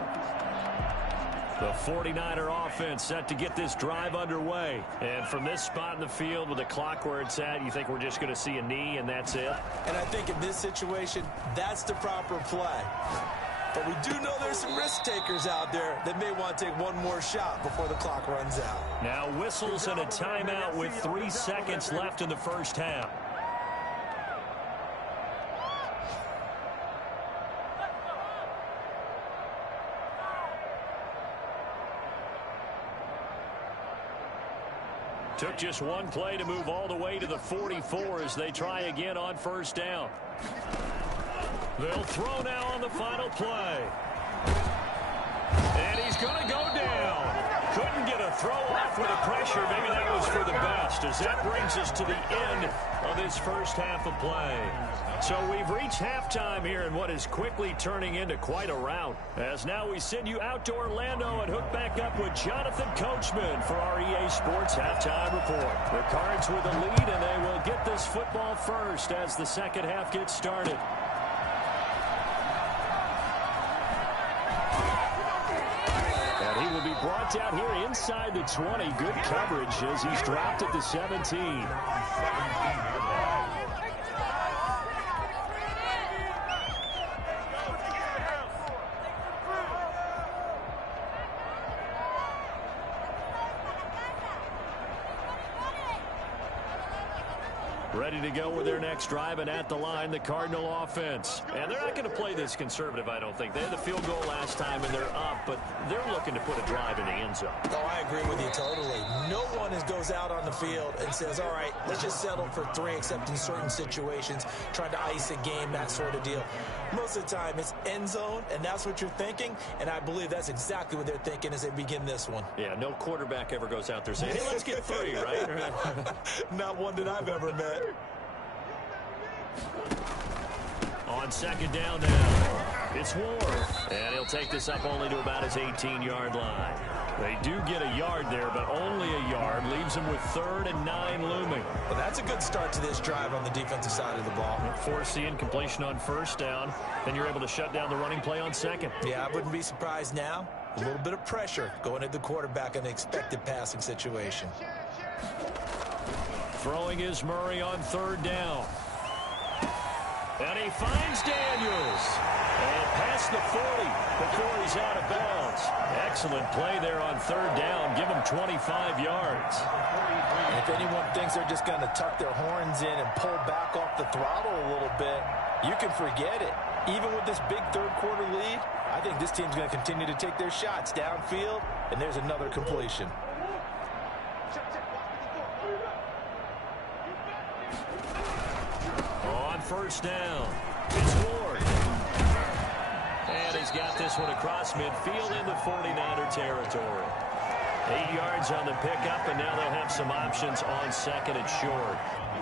The 49er offense set to get this drive underway. And from this spot in the field with the clock where it's at, you think we're just going to see a knee and that's it? And I think in this situation, that's the proper play. But we do know there's some risk takers out there that may want to take one more shot before the clock runs out. Now whistles and a timeout with 3 seconds left in the first half. Took just one play to move all the way to the 44 as they try again on first down. They'll throw now on the final play. And he's going to go down. Couldn't get a throw off with the pressure. Maybe that was for the best, as that brings us to the end of this first half of play. So we've reached halftime here in what is quickly turning into quite a rout. As now we send you out to Orlando and hook back up with Jonathan Coachman for our EA Sports Halftime Report. The Cards with the lead, and they will get this football first as the second half gets started. He will be brought down here inside the 20. Good coverage as he's dropped at the 17. Ready to go with their next drive, and at the line, the Cardinal offense. And they're not going to play this conservative, I don't think. They had the field goal last time, and they're up, but they're looking to put a drive in the end zone. Oh, I agree with you totally. No one goes out on the field and says, all right, let's just settle for 3, except in certain situations, trying to ice a game, that sort of deal. Most of the time, it's end zone, and that's what you're thinking, and I believe that's exactly what they're thinking as they begin this one. Yeah, no quarterback ever goes out there saying, hey, let's get 3, right? Not one that I've ever met. On second down now, it's Ward. And he'll take this up only to about his 18-yard line. They do get a yard there, but only a yard. Leaves them with 3rd and 9 looming. Well, that's a good start to this drive on the defensive side of the ball. Force the incompletion on first down. Then you're able to shut down the running play on second. Yeah, I wouldn't be surprised now. A little bit of pressure going at the quarterback in an expected passing situation. Throwing is Murray on 3rd down. And he finds Daniels. And past the 40 before he's out of bounds. Excellent play there on 3rd down. Give him 25 yards. And if anyone thinks they're just going to tuck their horns in and pull back off the throttle a little bit, you can forget it. Even with this big third-quarter lead, I think this team's going to continue to take their shots downfield, and there's another completion. On first down, it's Ward. And he's got this one across midfield into 49er territory. 8 yards on the pickup, and now they'll have some options on second and short.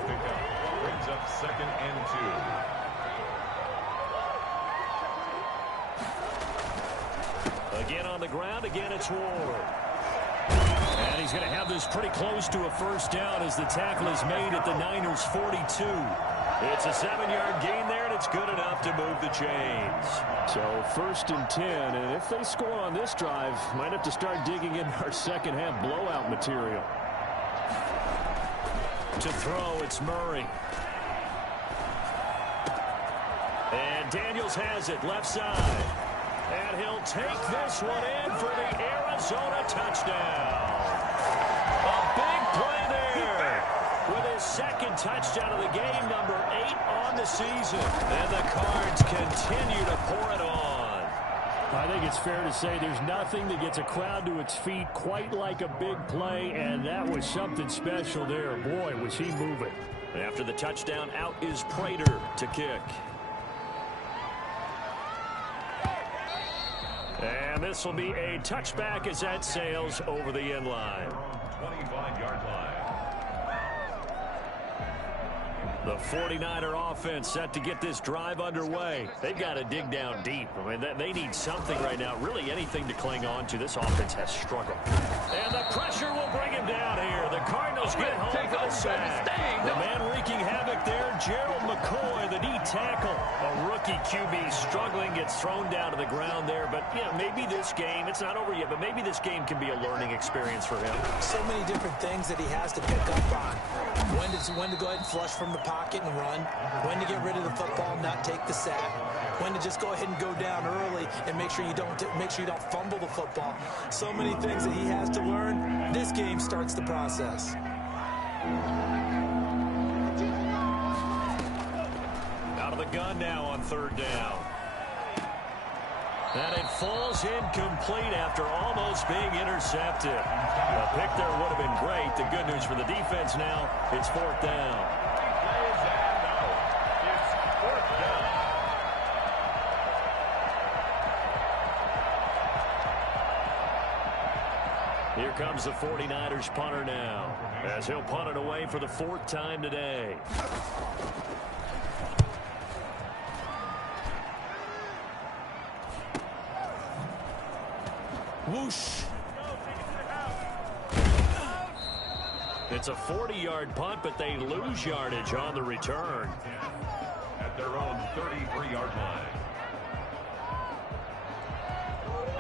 Pickup brings up 2nd and 2. Again on the ground, again it's Ward. And he's going to have this pretty close to a first down as the tackle is made at the Niners' 42. It's a 7-yard gain there, and it's good enough to move the chains. So 1st and 10, and if they score on this drive, might have to start digging in our second half blowout material. To throw, it's Murray. And Daniels has it, left side. And he'll take this one in for the Arizona touchdown. A big play there with his 2nd touchdown of the game, number 8 on the season. And the Cards continue to pour it on. I think it's fair to say there's nothing that gets a crowd to its feet quite like a big play, and that was something special there. Boy, was he moving. After the touchdown, out is Prater to kick. And this will be a touchback as that sails over the end line. 25-yard line. The 49er offense set to get this drive underway. They've got to dig down deep. I mean, they need something right now, really anything to cling on to. This offense has struggled. And the pressure will bring him down here. The Cardinals get home for the sack. The man wreaking havoc there, Gerald McCoy, the D tackle. A rookie QB struggling, gets thrown down to the ground there. But, yeah, maybe this game, it's not over yet, but maybe this game can be a learning experience for him. So many different things that he has to pick up on. When to go ahead and flush from the pocket and run. When to get rid of the football, not take the sack. When to just go ahead and go down early and make sure you don't fumble the football. So many things that he has to learn. This game starts the process. Out of the gun now on third down. And it falls incomplete after almost being intercepted. A pick there would have been great. The good news for the defense now, it's fourth down. It's fourth down. Here comes the 49ers punter now, as he'll punt it away for the fourth time today. Whoosh. It's a 40-yard punt, but they lose yardage on the return. At their own 33-yard line.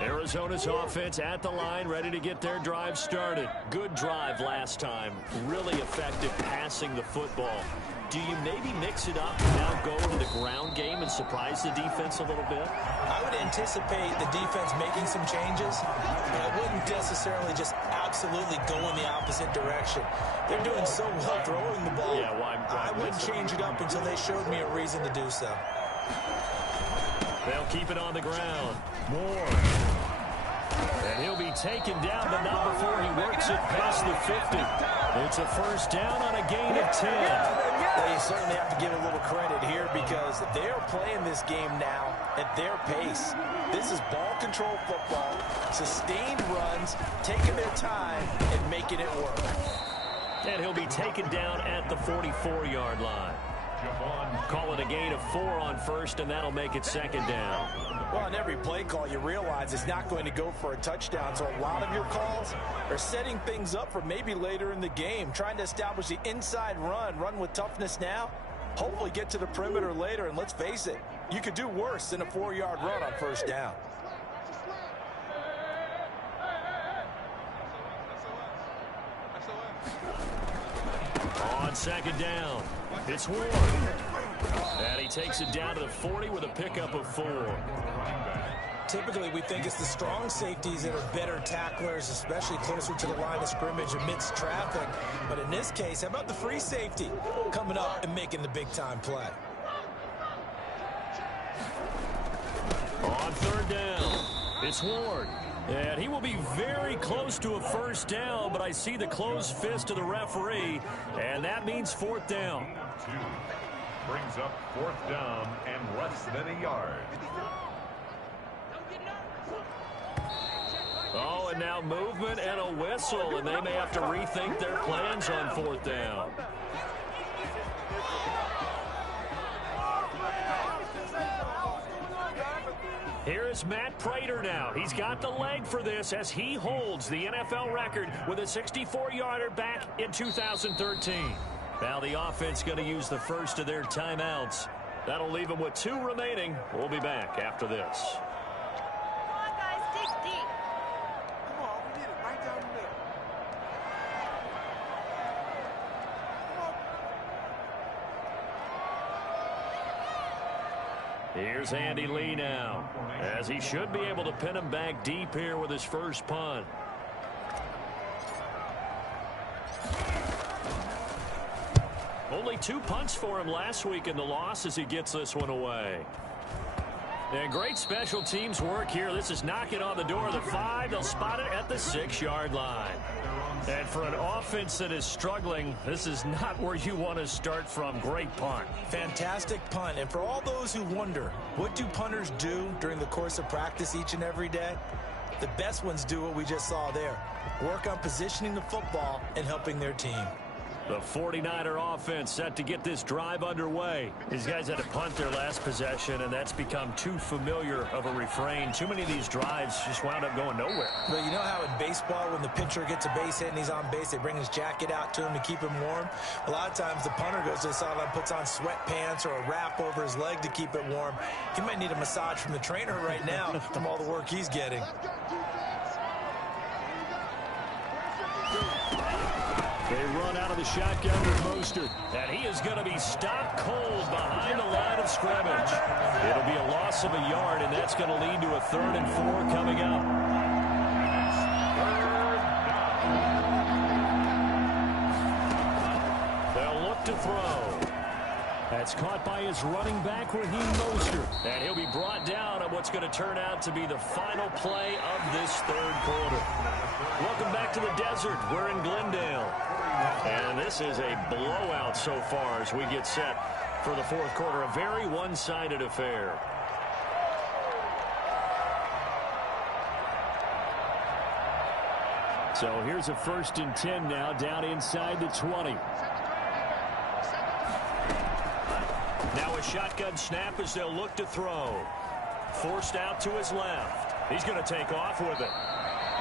Arizona's offense at the line, ready to get their drive started. Good drive last time. Really effective passing the football. Do you maybe mix it up and now go to the ground game and surprise the defense a little bit? I would anticipate the defense making some changes, but I wouldn't necessarily just absolutely go in the opposite direction. They're doing so well throwing the ball. Yeah, well, I wouldn't change it up until they showed me a reason to do so. They'll keep it on the ground. Moore. And he'll be taken down, but not before he works it past the 50. It's a first down on a gain of 10. They certainly have to give a little credit here because they're playing this game now at their pace. This is ball control football, sustained runs, taking their time and making it work. And he'll be taken down at the 44-yard line. Call it a gain of 4 on first, and that'll make it second down. Well, on every play call, you realize it's not going to go for a touchdown, so a lot of your calls are setting things up for maybe later in the game, trying to establish the inside run with toughness now, hopefully get to the perimeter later, and let's face it, you could do worse than a 4-yard run on first down. On second down, it's Ward. And he takes it down to the 40 with a pickup of 4. Typically, we think it's the strong safeties that are better tacklers, especially closer to the line of scrimmage amidst traffic. But in this case, how about the free safety coming up and making the big-time play? On third down, it's Ward. And he will be very close to a first down, but I see the closed fist of the referee, and that means fourth down. 2 brings up fourth down and less than a yard. Oh, and now movement and a whistle, and they may have to rethink their plans on fourth down. Here is Matt Prater now. He's got the leg for this as he holds the NFL record with a 64-yarder back in 2013. Now the offense going to use the first of their timeouts. That'll leave them with 2 remaining. We'll be back after this. Come on, guys, dig deep. Come on, we need it right down the middle. Here's Andy Lee now, as he should be able to pin him back deep here with his first punt. Only 2 punts for him last week in the loss as he gets this one away. And great special teams work here. This is knocking on the door of the 5. They'll spot it at the 6-yard line. And for an offense that is struggling, this is not where you want to start from. Great punt. Fantastic punt. And for all those who wonder, what do punters do during the course of practice each and every day? The best ones do what we just saw there. Work on positioning the football and helping their team. The 49er offense set to get this drive underway. These guys had to punt their last possession, and that's become too familiar of a refrain. Too many of these drives just wound up going nowhere. Well, you know how in baseball when the pitcher gets a base hit and he's on base, they bring his jacket out to him to keep him warm? A lot of times the punter goes to the sideline, puts on sweatpants or a wrap over his leg to keep it warm. He might need a massage from the trainer right now from all the work he's getting. They run out of the shotgun with Mostert. And he is going to be stopped cold behind the line of scrimmage. It'll be a loss of a yard, and that's going to lead to a 3rd and 4 coming up. They'll look to throw. That's caught by his running back, Raheem Mostert. And he'll be brought down on what's going to turn out to be the final play of this 3rd quarter. Welcome back to the desert. We're in Glendale. And this is a blowout so far as we get set for the 4th quarter. A very one-sided affair. So here's a 1st and 10 now, down inside the 20. Now a shotgun snap as they'll look to throw. Forced out to his left. He's going to take off with it.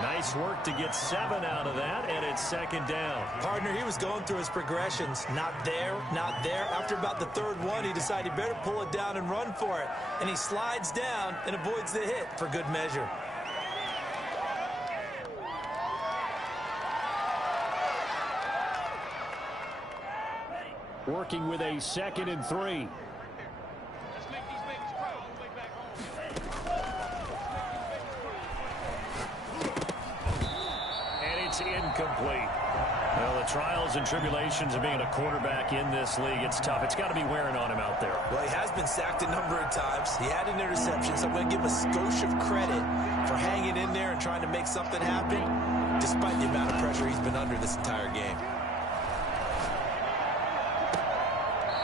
Nice work to get 7 out of that, and it's 2nd down. Partner, he was going through his progressions. Not there, not there. After about the 3rd one, he decided he better pull it down and run for it. And he slides down and avoids the hit for good measure. Working with a 2nd and 3. Incomplete. Well, the trials and tribulations of being a quarterback in this league, it's tough. It's got to be wearing on him out there. Well, he has been sacked a number of times. He had an interception, so I'm going to give him a skosh of credit for hanging in there and trying to make something happen, despite the amount of pressure he's been under this entire game.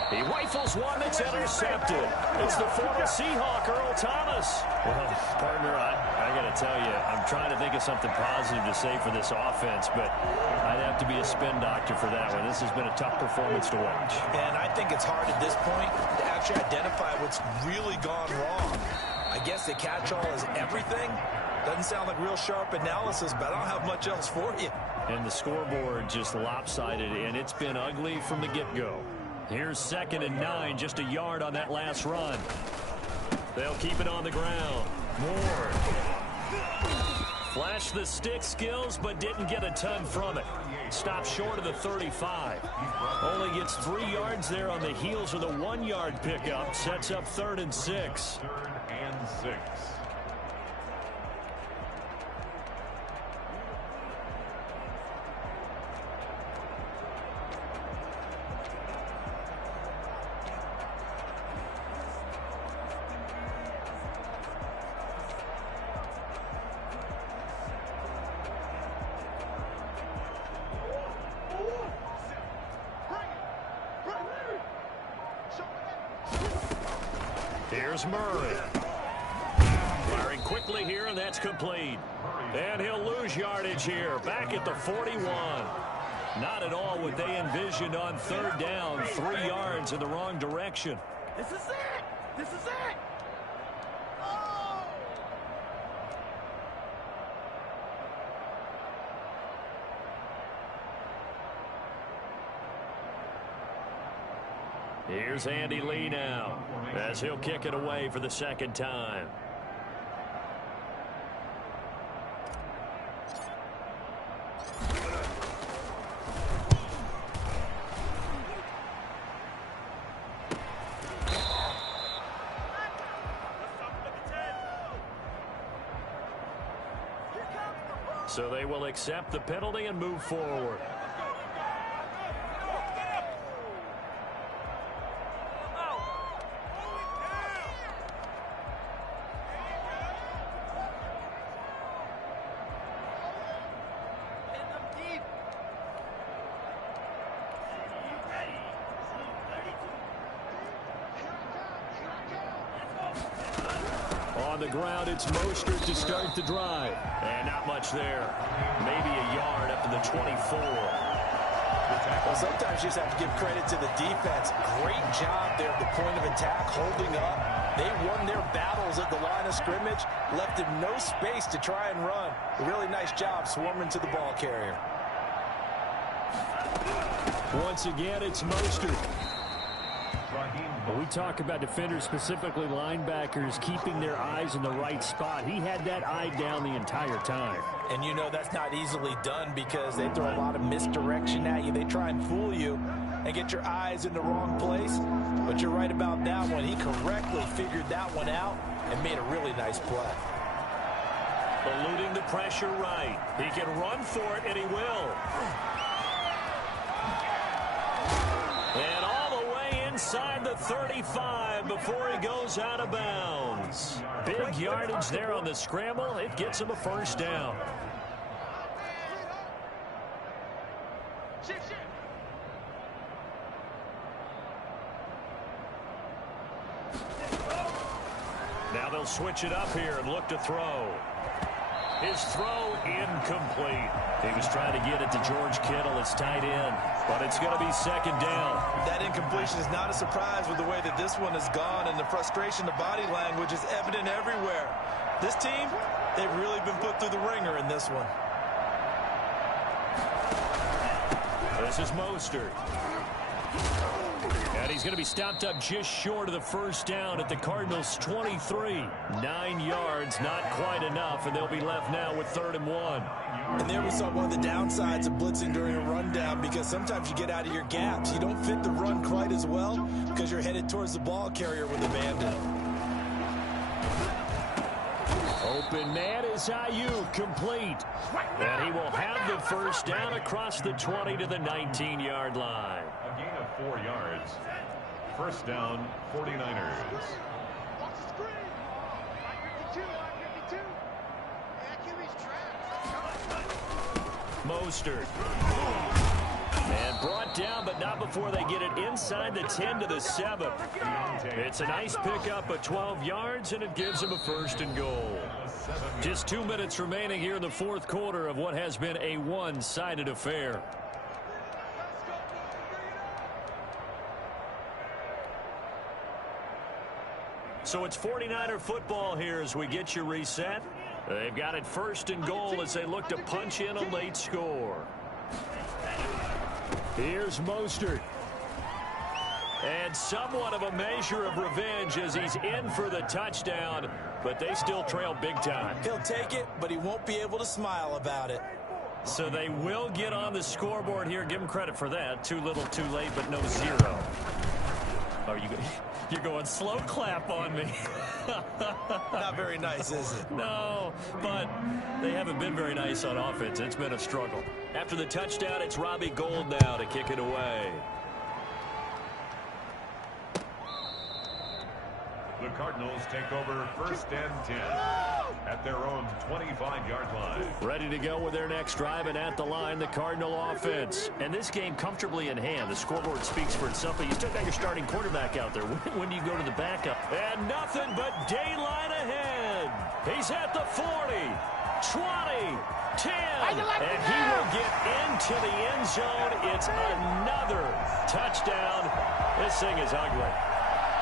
He rifles one that's intercepted. It's the former Seahawk, Earl Thomas. Well, partner, I got to tell you, I'm trying to think of something positive to say for this offense, but I'd have to be a spin doctor for that one. This has been a tough performance to watch. And I think it's hard at this point to actually identify what's really gone wrong. I guess the catch-all is everything. Doesn't sound like real sharp analysis, but I don't have much else for you. And the scoreboard just lopsided, and it's been ugly from the get-go. Here's 2nd and 9, just a yard on that last run. They'll keep it on the ground. Moore. Flashed the stick skills, but didn't get a ton from it. Stopped short of the 35. Only gets 3 yards there on the heels of the 1-yard pickup. Sets up 3rd and 6. 3rd and 6. Here's Murray. Firing quickly here, and that's complete. And he'll lose yardage here, back at the 41. Not at all what they envisioned on 3rd down. 3 yards in the wrong direction. This is it! This is it! Oh! Here's Andy Lee now, as he'll kick it away for the 2nd time. So they will accept the penalty and move forward. On the ground, it's Mostert to start the drive. And not much there. Maybe a yard up to the 24. Well, sometimes you just have to give credit to the defense. Great job there at the point of attack, holding up. They won their battles at the line of scrimmage, left him no space to try and run. A really nice job swarming to the ball carrier. Once again, it's Mostert. We talk about defenders, specifically linebackers, keeping their eyes in the right spot. He had that eye down the entire time. And you know that's not easily done because they throw a lot of misdirection at you. They try and fool you and get your eyes in the wrong place. But you're right about that one. He correctly figured that one out and made a really nice play. Eluding the pressure right. He can run for it, and he will. And all the way inside the 35 before he goes out of bounds. Big yardage there on the scramble. It gets him a first down. Now they'll switch it up here and look to throw. His throw incomplete. He was trying to get it to George Kittle, his tight end, but it's going to be second down. That incompletion is not a surprise with the way that this one has gone, and the frustration, the body language is evident everywhere. This team, they've really been put through the ringer in this one. This is Mostert. And he's going to be stopped up just short of the first down at the Cardinals' 23. 9 yards, not quite enough, and they'll be left now with 3rd and 1. And there we saw one of the downsides of blitzing during a rundown, because sometimes you get out of your gaps. You don't fit the run quite as well because you're headed towards the ball carrier with a bandit. Open man is Ayuk, complete. And he will have the first down across the 20 to the 19-yard line. A gain of 4 yards. First down, 49ers. Mostert. And brought down, but not before they get it inside the 10 to the 7. It's a nice pickup of 12 yards, and it gives him a 1st and goal. Just 2 minutes remaining here in the 4th quarter of what has been a one-sided affair. So it's 49er football here as we get you reset. They've got it 1st and goal as they look to punch in a late score. Here's Mostert. And somewhat of a measure of revenge as he's in for the touchdown, but they still trail big time. He'll take it, but he won't be able to smile about it. So they will get on the scoreboard here. Give him credit for that. Too little, too late, but no 0. Oh, you're going slow clap on me. Not very nice, is it? No, but they haven't been very nice on offense. It's been a struggle. After the touchdown, it's Robbie Gould now to kick it away. The Cardinals take over 1st and 10 at their own 25-yard line. Ready to go with their next drive, and at the line, the Cardinal offense. And this game comfortably in hand. The scoreboard speaks for itself, but you still got your starting quarterback out there. When do you go to the backup? And nothing but daylight ahead. He's at the 40, 20, 10, and he will get into the end zone. It's another touchdown. This thing is ugly.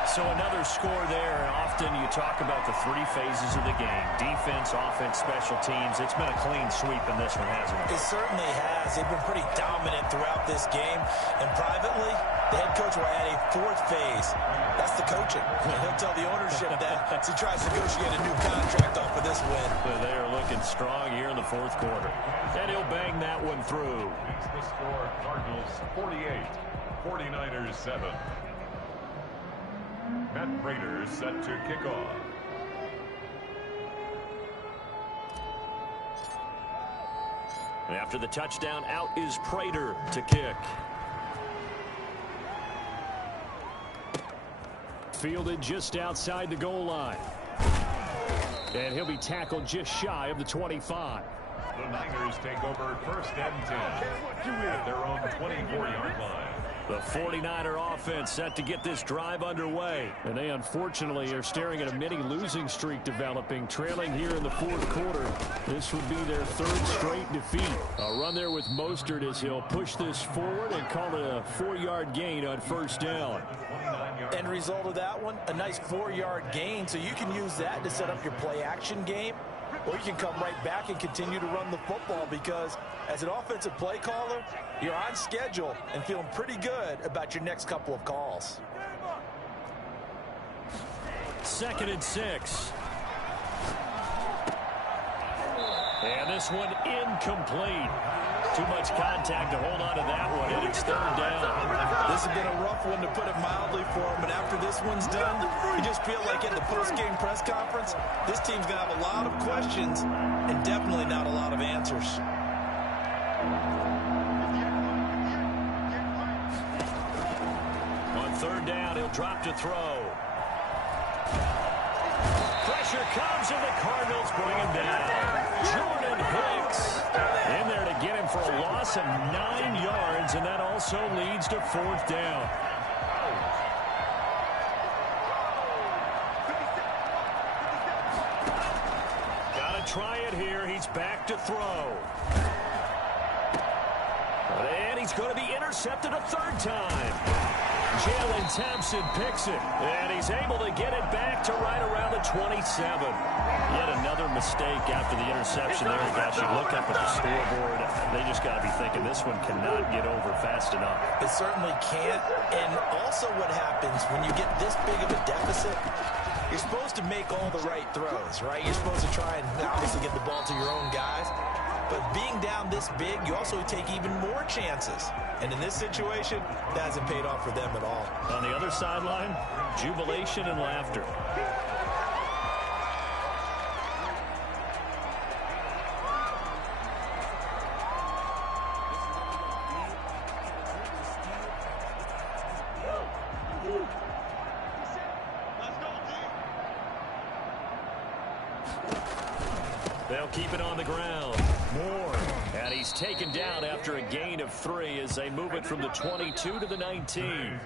So another score there. Often you talk about the 3 phases of the game. Defense, offense, special teams. It's been a clean sweep in this one, hasn't it? It certainly has. They've been pretty dominant throughout this game. And privately, the head coach will add a 4th phase. That's the coaching. And he'll tell the ownership that as he tries to negotiate a new contract off of this win. So they are looking strong here in the 4th quarter. And he'll bang that one through. Makes the score Cardinals 48, 49ers 7. Matt Prater set to kick off. After the touchdown, out is Prater to kick. Fielded just outside the goal line. And he'll be tackled just shy of the 25. The Niners take over 1st and 10 at their own 24-yard line. The 49er offense set to get this drive underway. And they unfortunately are staring at a mini losing streak developing, trailing here in the fourth quarter. This would be their third straight defeat. A run there with Mostert as he'll push this forward and call it a 4-yard gain on first down. End result of that one, a nice 4-yard gain, so you can use that to set up your play-action game, or you can come right back and continue to run the football because as an offensive play caller, you're on schedule and feeling pretty good about your next couple of calls. 2nd and 6. And this one incomplete. Too much contact to hold on to that one, and it's 3rd down. This has been a rough one, to put it mildly, for him, but after this one's done, you just feel like at the post-game press conference, this team's going to have a lot of questions and definitely not a lot of answers. On 3rd down, he'll drop to throw. Pressure comes, and the Cardinals bring him down. Jordan Hicks in there to get him for a loss of 9 yards, and that also leads to 4th down. Gotta try it here. He's back to throw. And he's going to be intercepted a 3rd time. Jalen Thompson picks it, and he's able to get it back to right around the 27. Yet another mistake after the interception there. Gosh, you look up at the scoreboard, they just got to be thinking this one cannot get over fast enough. It certainly can't, and also what happens when you get this big of a deficit, you're supposed to make all the right throws, right? You're supposed to try and obviously get the ball to your own guys. But being down this big, you also take even more chances. And in this situation, that hasn't paid off for them at all. On the other sideline, jubilation and laughter. They'll keep it on the ground. Moore. And he's taken down after a gain of 3 as they move it from the 22 to the 19.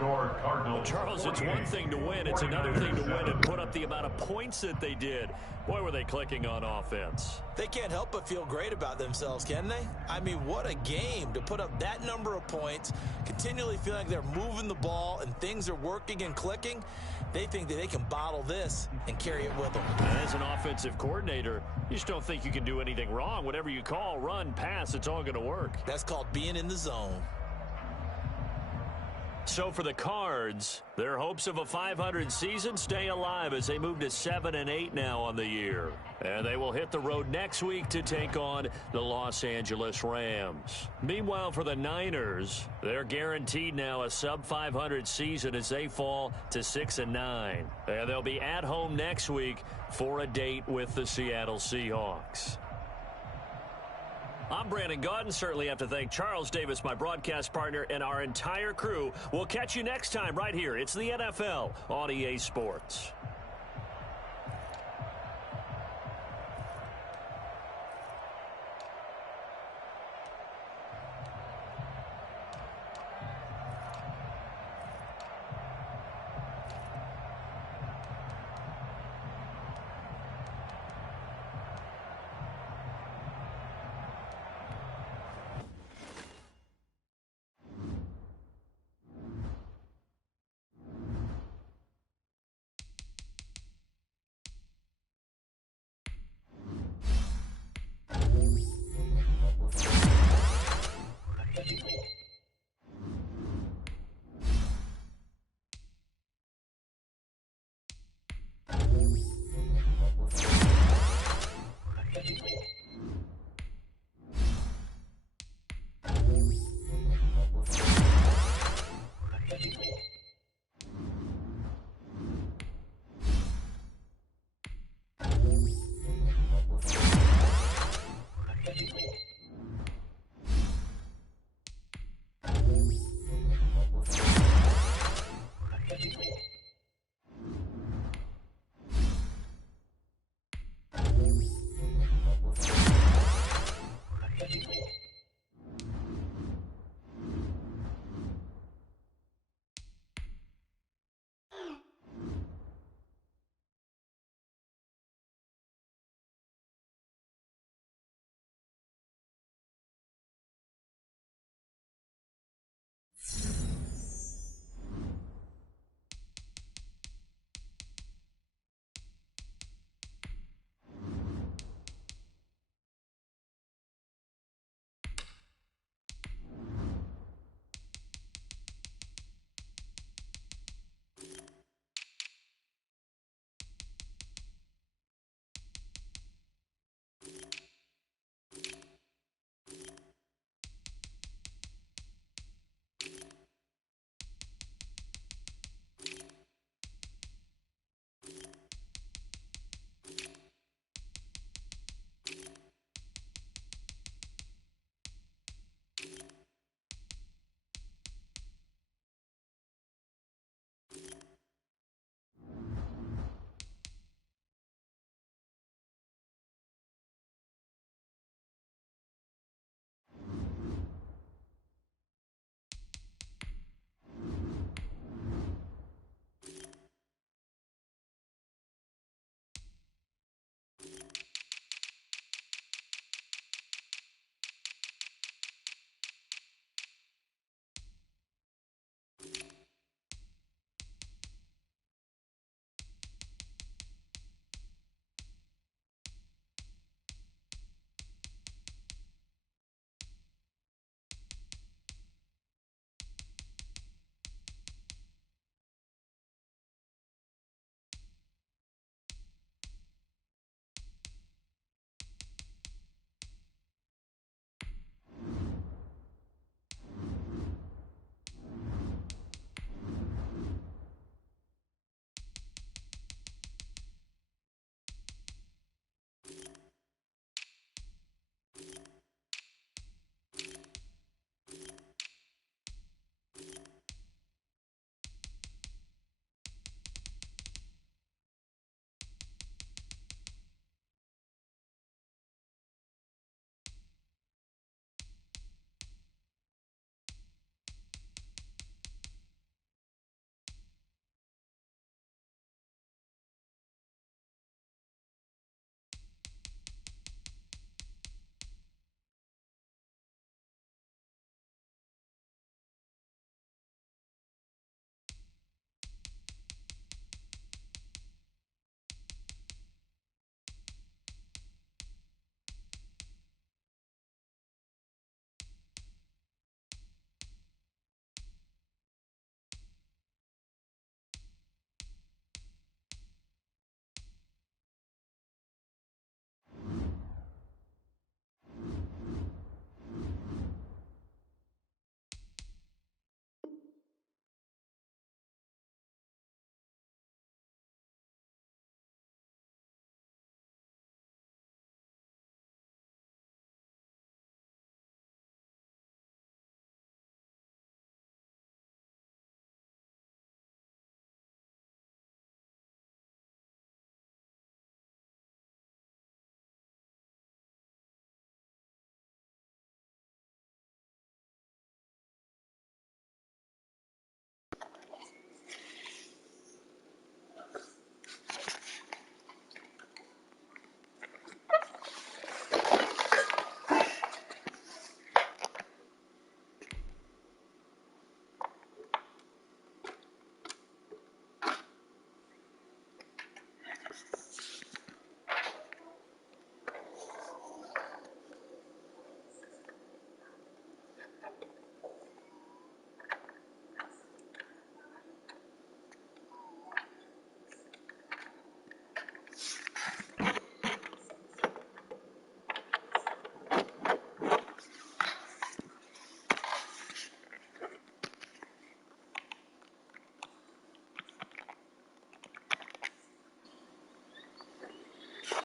Well, Charles, it's one thing to win. It's another thing to win and put up the amount of points that they did. Boy, were they clicking on offense. They can't help but feel great about themselves, can they? I mean, what a game to put up that number of points, continually feeling like they're moving the ball and things are working and clicking. They think that they can bottle this and carry it with them. As an offensive coordinator, you just don't think you can do anything wrong. Whatever you call, run, pass, it's all going to work. That's called being in the zone. So for the Cards, their hopes of a 500 season stay alive as they move to 7-8 now on the year. And they will hit the road next week to take on the Los Angeles Rams. Meanwhile, for the Niners, they're guaranteed now a sub-500 season as they fall to 6-9. And they'll be at home next week for a date with the Seattle Seahawks. I'm Brandon Gaudin. Certainly have to thank Charles Davis, my broadcast partner, and our entire crew. We'll catch you next time right here. It's the NFL on EA Sports.